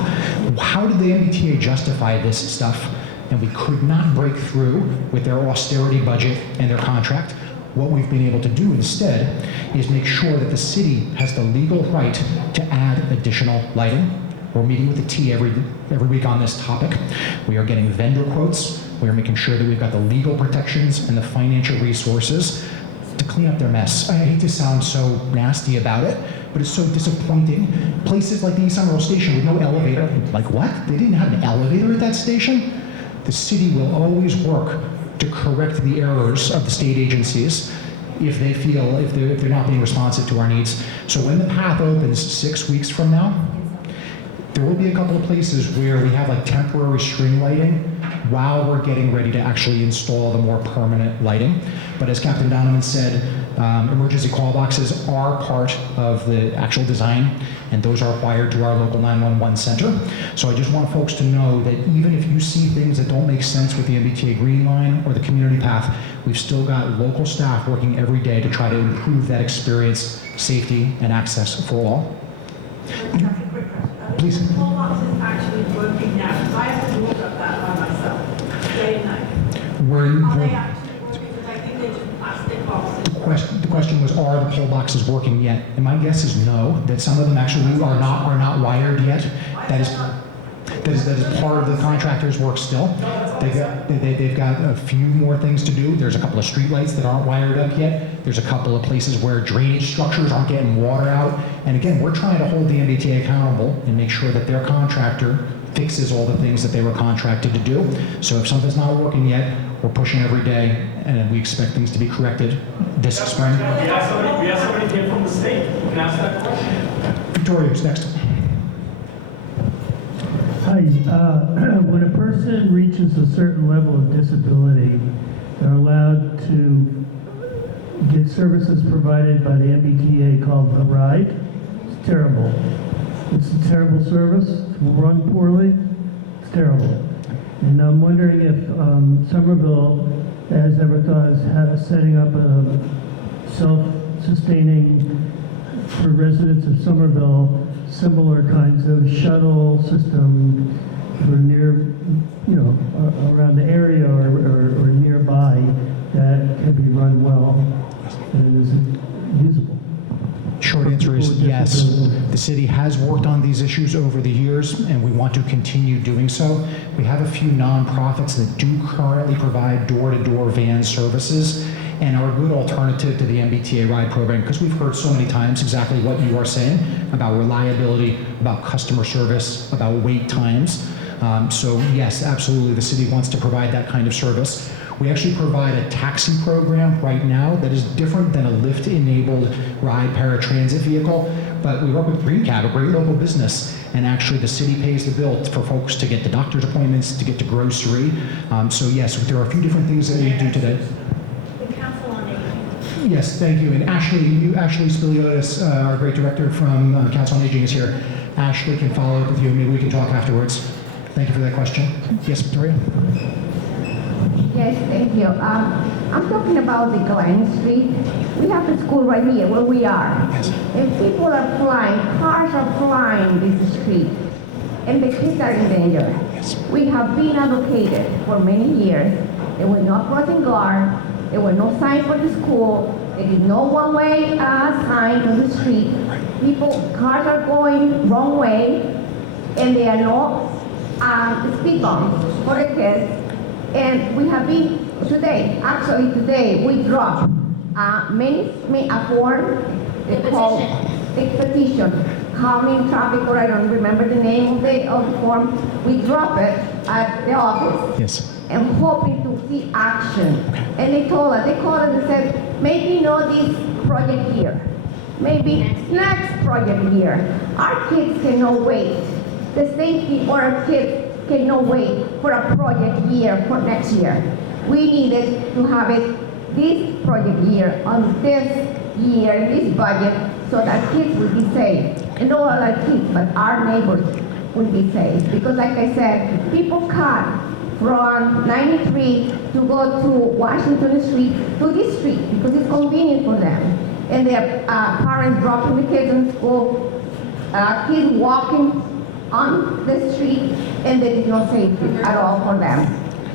How did the MBTA justify this stuff? And we could not break through with their austerity budget and their contract. What we've been able to do instead is make sure that the city has the legal right to add additional lighting. We're meeting with the T every week on this topic. We are getting vendor quotes. We are making sure that we've got the legal protections and the financial resources to clean up their mess. I hate to sound so nasty about it, but it's so disappointing. Places like the East Somerville Station with no elevator, like what? They didn't have an elevator at that station? The city will always work to correct the errors of the state agencies if they feel, if they're not being responsive to our needs. So when the path opens 6 weeks from now, there will be a couple of places where we have like temporary string lighting while we're getting ready to actually install the more permanent lighting. But as Captain Donovan said, emergency call boxes are part of the actual design, and those are wired to our local 911 center. So I just want folks to know that even if you see things that don't make sense with the MBTA Green Line or the community path, we've still got local staff working every day to try to improve that experience, safety, and access for all. Please. The call box is actually working now, because I have to walk up that by myself, day and night. Are they actually working? Because I think they're just plastic boxes. The question was, are the poll boxes working yet? And my guess is no, that some of them actually are not wired yet. That is part of the contractor's work still. They've got a few more things to do. There's a couple of streetlights that aren't wired up yet. There's a couple of places where drainage structures aren't getting water out. And again, we're trying to hold the MBTA accountable and make sure that their contractor fixes all the things that they were contracted to do. So if something's not working yet, we're pushing every day, and we expect things to be corrected this spring. We have somebody here from the state who can ask that question. Victoria's next. Hi, when a person reaches a certain level of disability, they're allowed to get services provided by the MBTA called the RIDE. It's terrible. It's a terrible service. It's run poorly. It's terrible. And I'm wondering if Somerville has ever thought of setting up a self-sustaining, for residents of Somerville, similar kinds of shuttle system for near, around the area or nearby that can be run well and is usable. Short answer is yes. The city has worked on these issues over the years, and we want to continue doing so. We have a few nonprofits that do currently provide door-to-door van services and are a good alternative to the MBTA RIDE program, because we've heard so many times exactly what you are saying about reliability, about customer service, about wait times. So yes, absolutely, the city wants to provide that kind of service. We actually provide a taxi program right now that is different than a Lyft-enabled ride paratransit vehicle, but we work with Green Cab, a great local business, and actually the city pays the bill for folks to get to doctor's appointments, to get to grocery. So yes, there are a few different things that we do today. The Council on Aging. Yes, thank you. And Ashley Spiliotis, our great director from Council on Aging, is here. Ashley can follow up with you. Maybe we can talk afterwards. Thank you for that question. Yes, Victoria? Yes, thank you. I'm talking about the Glen Street. We have a school right here where we are. Yes. And people are flying, cars are flying this street, and the kids are in danger. Yes. We have been advocated for many years. There was no crossing guard. There were no signs for the school. There is no one-way sign on the street. Cars are going wrong way, and there are no speed bumps for the kids. And we have been today, we dropped a form, they call the petition, calming traffic, or I don't remember the name of the form. We dropped it at the office. Yes. And hoping to see action. And they called us and said, maybe not this project here, maybe next project here. Our kids cannot wait. The safety for our kids cannot wait for a project year for next year. We needed to have it this project year on this year, this budget, so that kids will be safe. And not all our kids, but our neighbors will be safe. Because like I said, people cut from 93 to go to Washington Street to this street because it's convenient for them. And their parents dropping the kids in school, kids walking on the street, and there is no safety at all for them.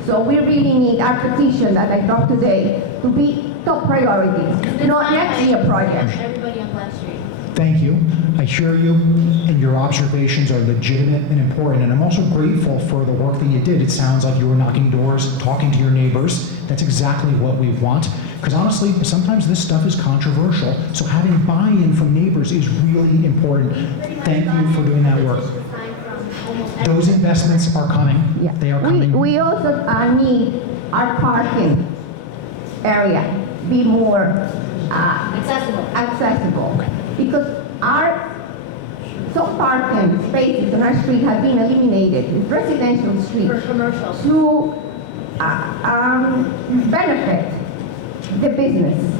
So we really need our petition that I dropped today to be top priority, not next year project. Everybody on Glen Street. Thank you. I hear you, and your observations are legitimate and important, and I'm also grateful for the work that you did. It sounds like you were knocking doors, talking to your neighbors. That's exactly what we want, because honestly, sometimes this stuff is controversial, so having buy-in from neighbors is really important. Thank you for doing that work. Those investments are coming. Yeah. They are coming. We also need our parking area be more accessible. Because some parking spaces on our street have been eliminated. It's residential street. For commercial. To benefit the business.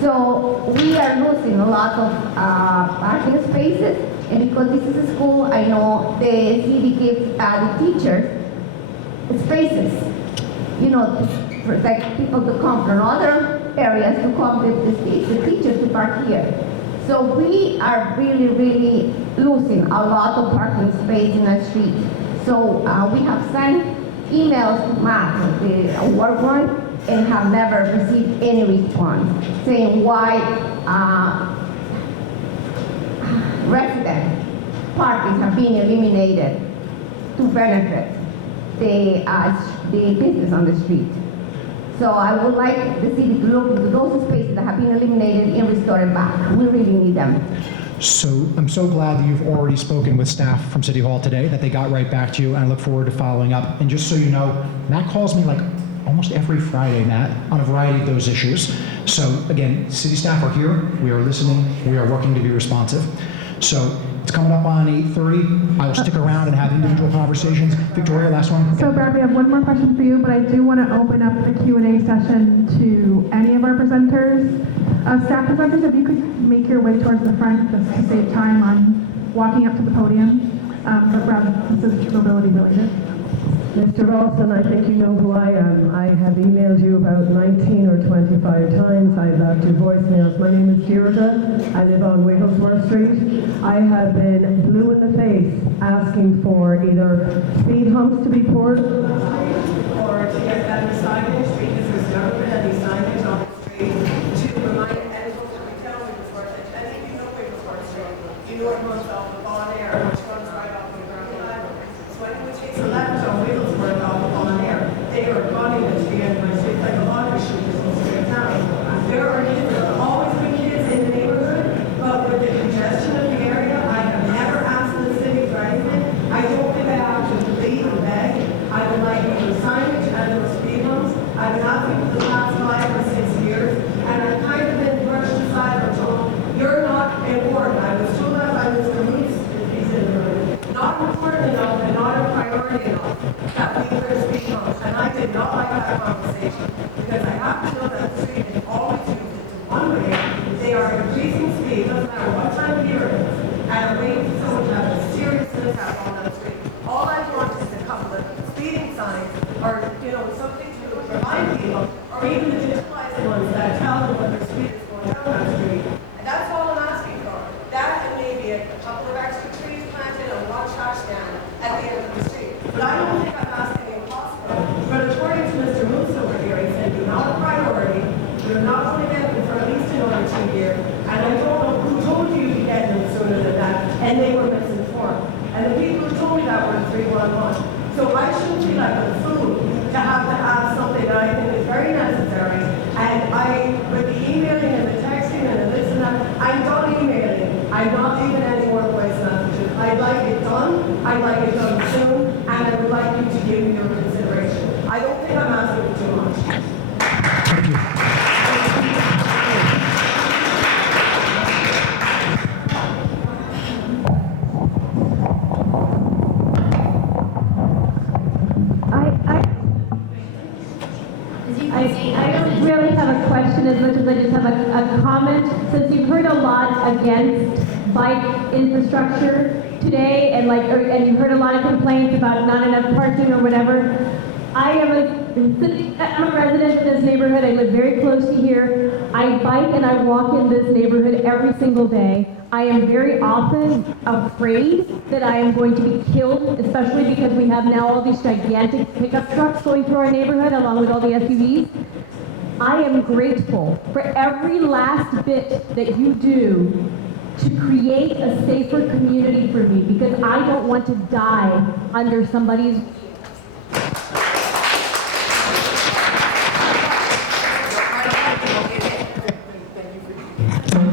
So we are losing a lot of parking spaces, and because this is a school, I know the city gives the teachers spaces, for like people to come from other areas to come to the teachers to park here. So we are really losing a lot of parking space in our street. So we have sent emails to Matt, the work one, and have never received any response saying why resident parking have been eliminated to benefit the business on the street. So I would like the city to look into those spaces that have been eliminated and restore it back. We really need them. So I'm so glad that you've already spoken with staff from City Hall today, that they got right back to you, and I look forward to following up. And just so you know, Matt calls me like almost every Friday, Matt, on a variety of those issues. So again, city staff are here, we are listening, we are working to be responsive. So it's coming up on 8:30. I will stick around and have individual conversations. Victoria, last one. So Brad, we have one more question for you, but I do want to open up the Q&A session to any of our presenters. Staff presenters, if you could make your way towards the front just to save time on walking up to the podium. But Brad, this is mobility related. Mr. Rawson, I think you know who I am. I have emailed you about 19 or 25 times. I've left you voicemails. My name is Deirdre. I live on Wigglesworth Street. I have been blue in the face asking for either speed humps to be poured or to get better signage, because there's never been any signage on the street to remind anyone coming down Wigglesworth, that any of you know Wigglesworth Street, you know it runs off the Bon Air, which runs right off the Ground Library. So anyone takes a left on Wigglesworth off the Bon Air, they are running it to the end of my street like a lottery chute is going straight down. There are kids, there have always been kids in the neighborhood, but with the congestion of the area, I have never asked the city for anything. I don't think I have to plead and beg. I would like either signage and those speed bumps. I've been asking for the past 5 or 6 years, and I've kind of been brushed aside or told, you're not important. I was told that by Mr. Moose, if he's in the room. Not important enough and not a priority enough that we were speed bumps. And I did not like that conversation, because I have to know that the street is always used to one way. They are increasing speed, doesn't matter what time of year it is, and I'm waiting for someone to have a serious mishap on that street. All I want is a couple of speeding signs, or, something to remind people, or even the digitalized ones that tell them when their speed is going down that street. And that's all I'm asking for. That and maybe a couple of extra trees planted and one trash can at the end of the street. But I don't think I'm asking the impossible. But according to Mr. Moose over here, he said you're not a priority. You're not going to get them for at least another 2 years. And I don't know who told you to get them sooner than that, and they were misinformed. And the people who told me that were 311. So I shouldn't be like a fool to have something that I think is very necessary. And with the emailing and the texting and the this and that, I'm done emailing. I'm not leaving any more voice messages. I'd like it done. I'd like it done soon. And I would like you to give me your consideration. I don't think I'm asking for too much. Thank you. I don't really have a question as much as I just have a comment. Since you've heard a lot against bike infrastructure today, and you've heard a lot of complaints about not enough parking or whatever, I'm a resident of this neighborhood. I live very close to here. I bike and I walk in this neighborhood every single day. I am very often afraid that I am going to be killed, especially because we have now all these gigantic pickup trucks going through our neighborhood along with all the SUVs. I am grateful for every last bit that you do to create a safer community for me because I don't want to die under somebody's.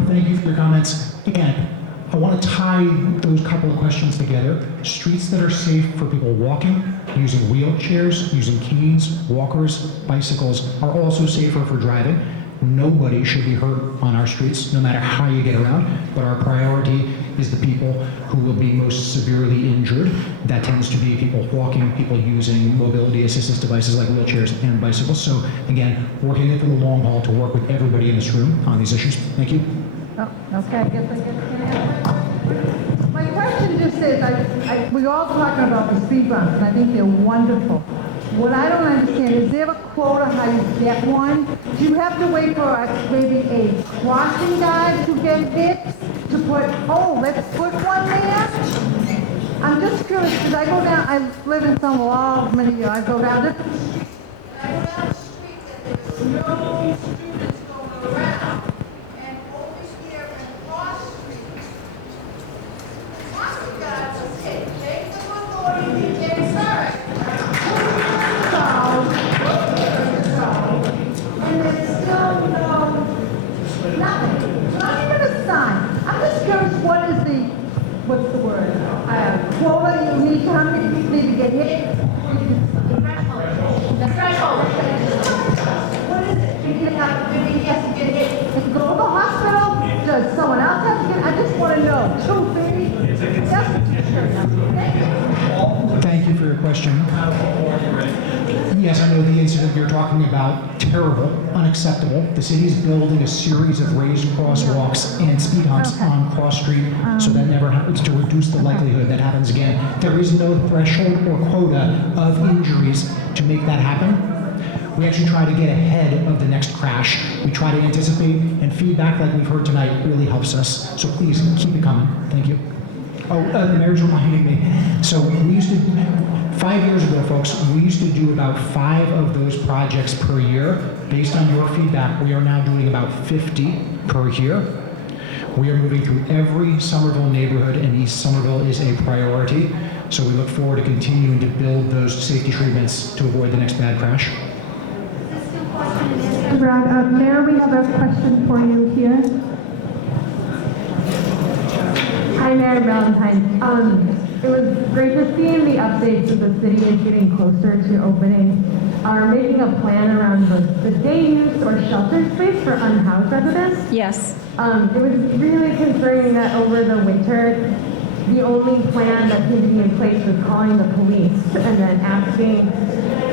Thank you for your comments. Again, I want to tie those couple of questions together. Streets that are safe for people walking, using wheelchairs, using canes, walkers, bicycles are also safer for driving. Nobody should be hurt on our streets, no matter how you get around, but our priority is the people who will be most severely injured. That tends to be people walking, people using mobility assistance devices like wheelchairs and bicycles. So again, working in for the long haul to work with everybody in this room on these issues. Thank you. Oh, okay, I guess my question just is, we're all talking about the speed bumps, and I think they're wonderful. What I don't understand, is there a quota how you get one? Do you have to wait for maybe a crossing guard to get hit to put, oh, let's put one there? I'm just curious, because I go down, I live in some law, many years, I go down the street that there's no students going around. And over here in Cross Street, crossing guards are saying, take the authority to get started. And there's still nothing, not even a sign. I'm just curious, what's the word? Quota you need, how many people need to get hit? The threshold. What is it? He has to get hit. Does he go to the hospital? Does someone else have to get, I just want to know. 250? Thank you for your question. Yes, I know the incident you're talking about, terrible, unacceptable. The city is building a series of raised crosswalks and speed humps on Cross Street, so that never happens, to reduce the likelihood that happens again. There is no threshold or quota of injuries to make that happen. We actually try to get ahead of the next crash. We try to anticipate, and feedback like we've heard tonight really helps us. So please, keep it coming. Thank you. Oh, the mayor's reminding me. So we used to, 5 years ago, folks, we used to do about 5 of those projects per year. Based on your feedback, we are now doing about 50 per year. We are moving through every Somerville neighborhood, and East Somerville is a priority. So we look forward to continuing to build those safety treatments to avoid the next bad crash. Brad, Mayor, we have a question for you here. Hi, Mayor Valentine. It was great to see in the updates that the city is getting closer to opening or making a plan around the day use or shelter space for unhoused residents. Yes. It was really concerning that over the winter, the only plan that seemed to be in place was calling the police and then asking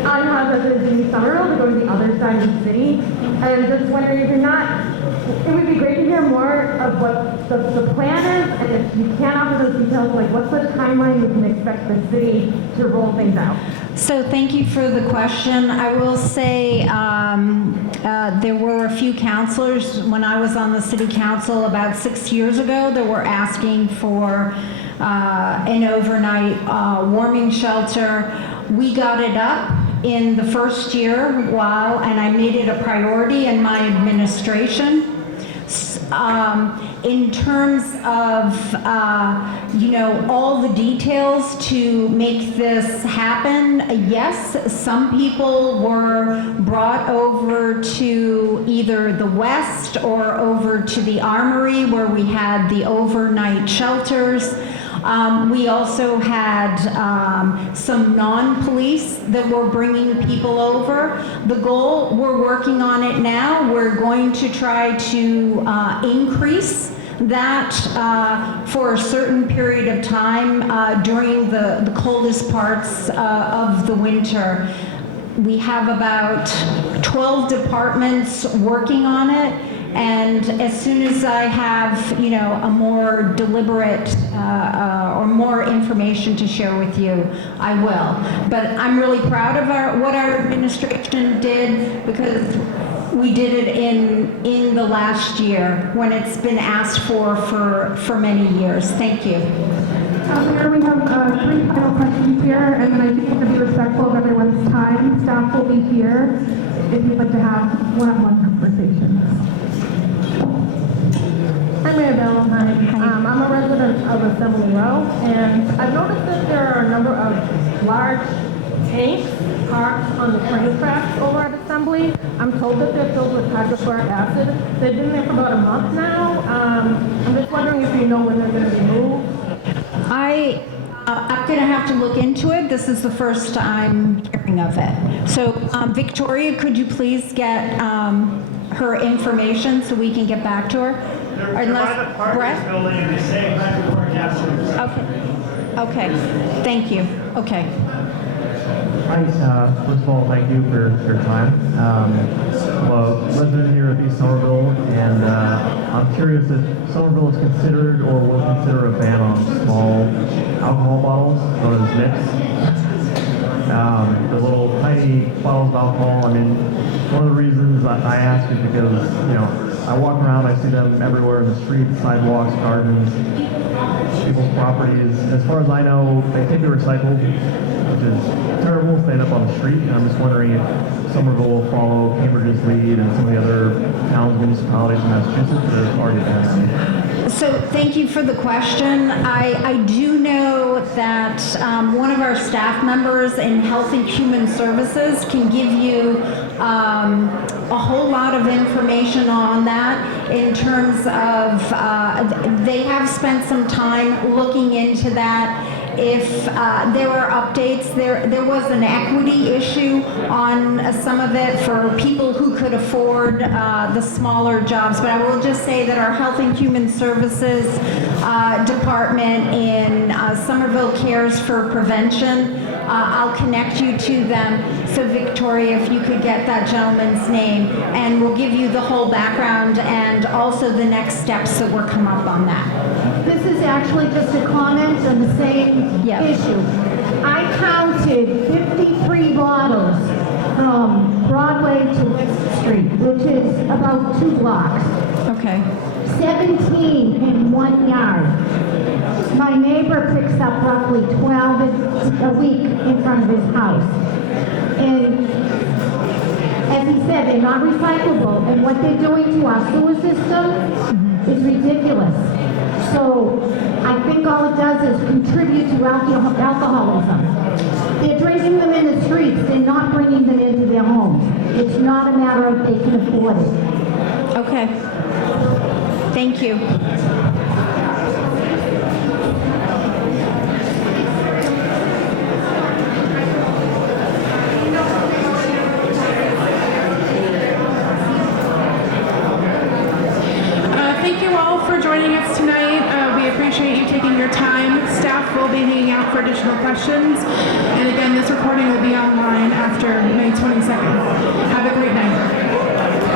unhoused residents in Somerville to go to the other side of the city. And I'm just wondering if you're not, it would be great to hear more of what the plan is, and if you can't offer those details, like what's the timeline we can expect the city to roll things out? So thank you for the question. I will say there were a few counselors when I was on the city council about 6 years ago that were asking for an overnight warming shelter. We got it up in the first year and I made it a priority in my administration. In terms of, all the details to make this happen, yes, some people were brought over to either the west or over to the Armory where we had the overnight shelters. We also had some non-police that were bringing people over. The goal, we're working on it now. We're going to try to increase that for a certain period of time during the coldest parts of the winter. We have about 12 departments working on it. And as soon as I have, a more deliberate or more information to share with you, I will. But I'm really proud of what our administration did because we did it in the last year when it's been asked for many years. Thank you. Mayor, we have 3 final questions here, and then I do want to be respectful of everyone's time. Staff will be here if you'd like to have one-on-one conversations. Hi, Mayor Valentine. of Assembly Row, and I've noticed that there are a number of large tanks parked on the train tracks over at Assembly. I'm told that they're filled with hydrochloric acid. They've been there for about a month now. I'm just wondering if you know when they're going to be moved. I'm going to have to look into it. This is the first I'm hearing of it. So, Victoria, could you please get her information so we can get back to her? Private parties building and they say hydrochloric acid. Okay, thank you. Okay. Hi, first of all, thank you for your time. Well, resident here at East Somerville, and I'm curious if Somerville is considered or will consider a ban on small alcohol bottles, known as NICs. The little tiny bottles of alcohol. I mean, one of the reasons I ask is because, you know, I walk around, I see them everywhere in the streets, sidewalks, gardens, people's properties. As far as I know, they can be recycled, which is terrible, staying up on the street. And I'm just wondering if Somerville will follow Cambridge's lead and some of the other towns, municipalities in Massachusetts that have already done that. So thank you for the question. I do know that one of our staff members in Health and Human Services can give you a whole lot of information on that in terms of, they have spent some time looking into that. If there were updates, there was an equity issue on some of it for people who could afford the smaller jobs. But I will just say that our Health and Human Services department in Somerville Cares for Prevention, I'll connect you to them. So Victoria, if you could get that gentleman's name, and we'll give you the whole background and also the next steps that were come up on that. This is actually just a comment on the same issue. I counted 53 bottles from Broadway to West Street, which is about 2 blocks. Okay. 17 in 1 yard. My neighbor picks up roughly 12 a week in front of his house. And as he said, they're not recyclable, and what they're doing to our sewer system is ridiculous. So I think all it does is contribute to alcoholism. They're drinking them in the streets. They're not bringing them into their homes. It's not a matter of they can afford it. Okay. Thank you. Thank you all for joining us tonight. We appreciate you taking your time. Staff will be hanging out for additional questions. And again, this recording will be online after May 22nd. Have a great night.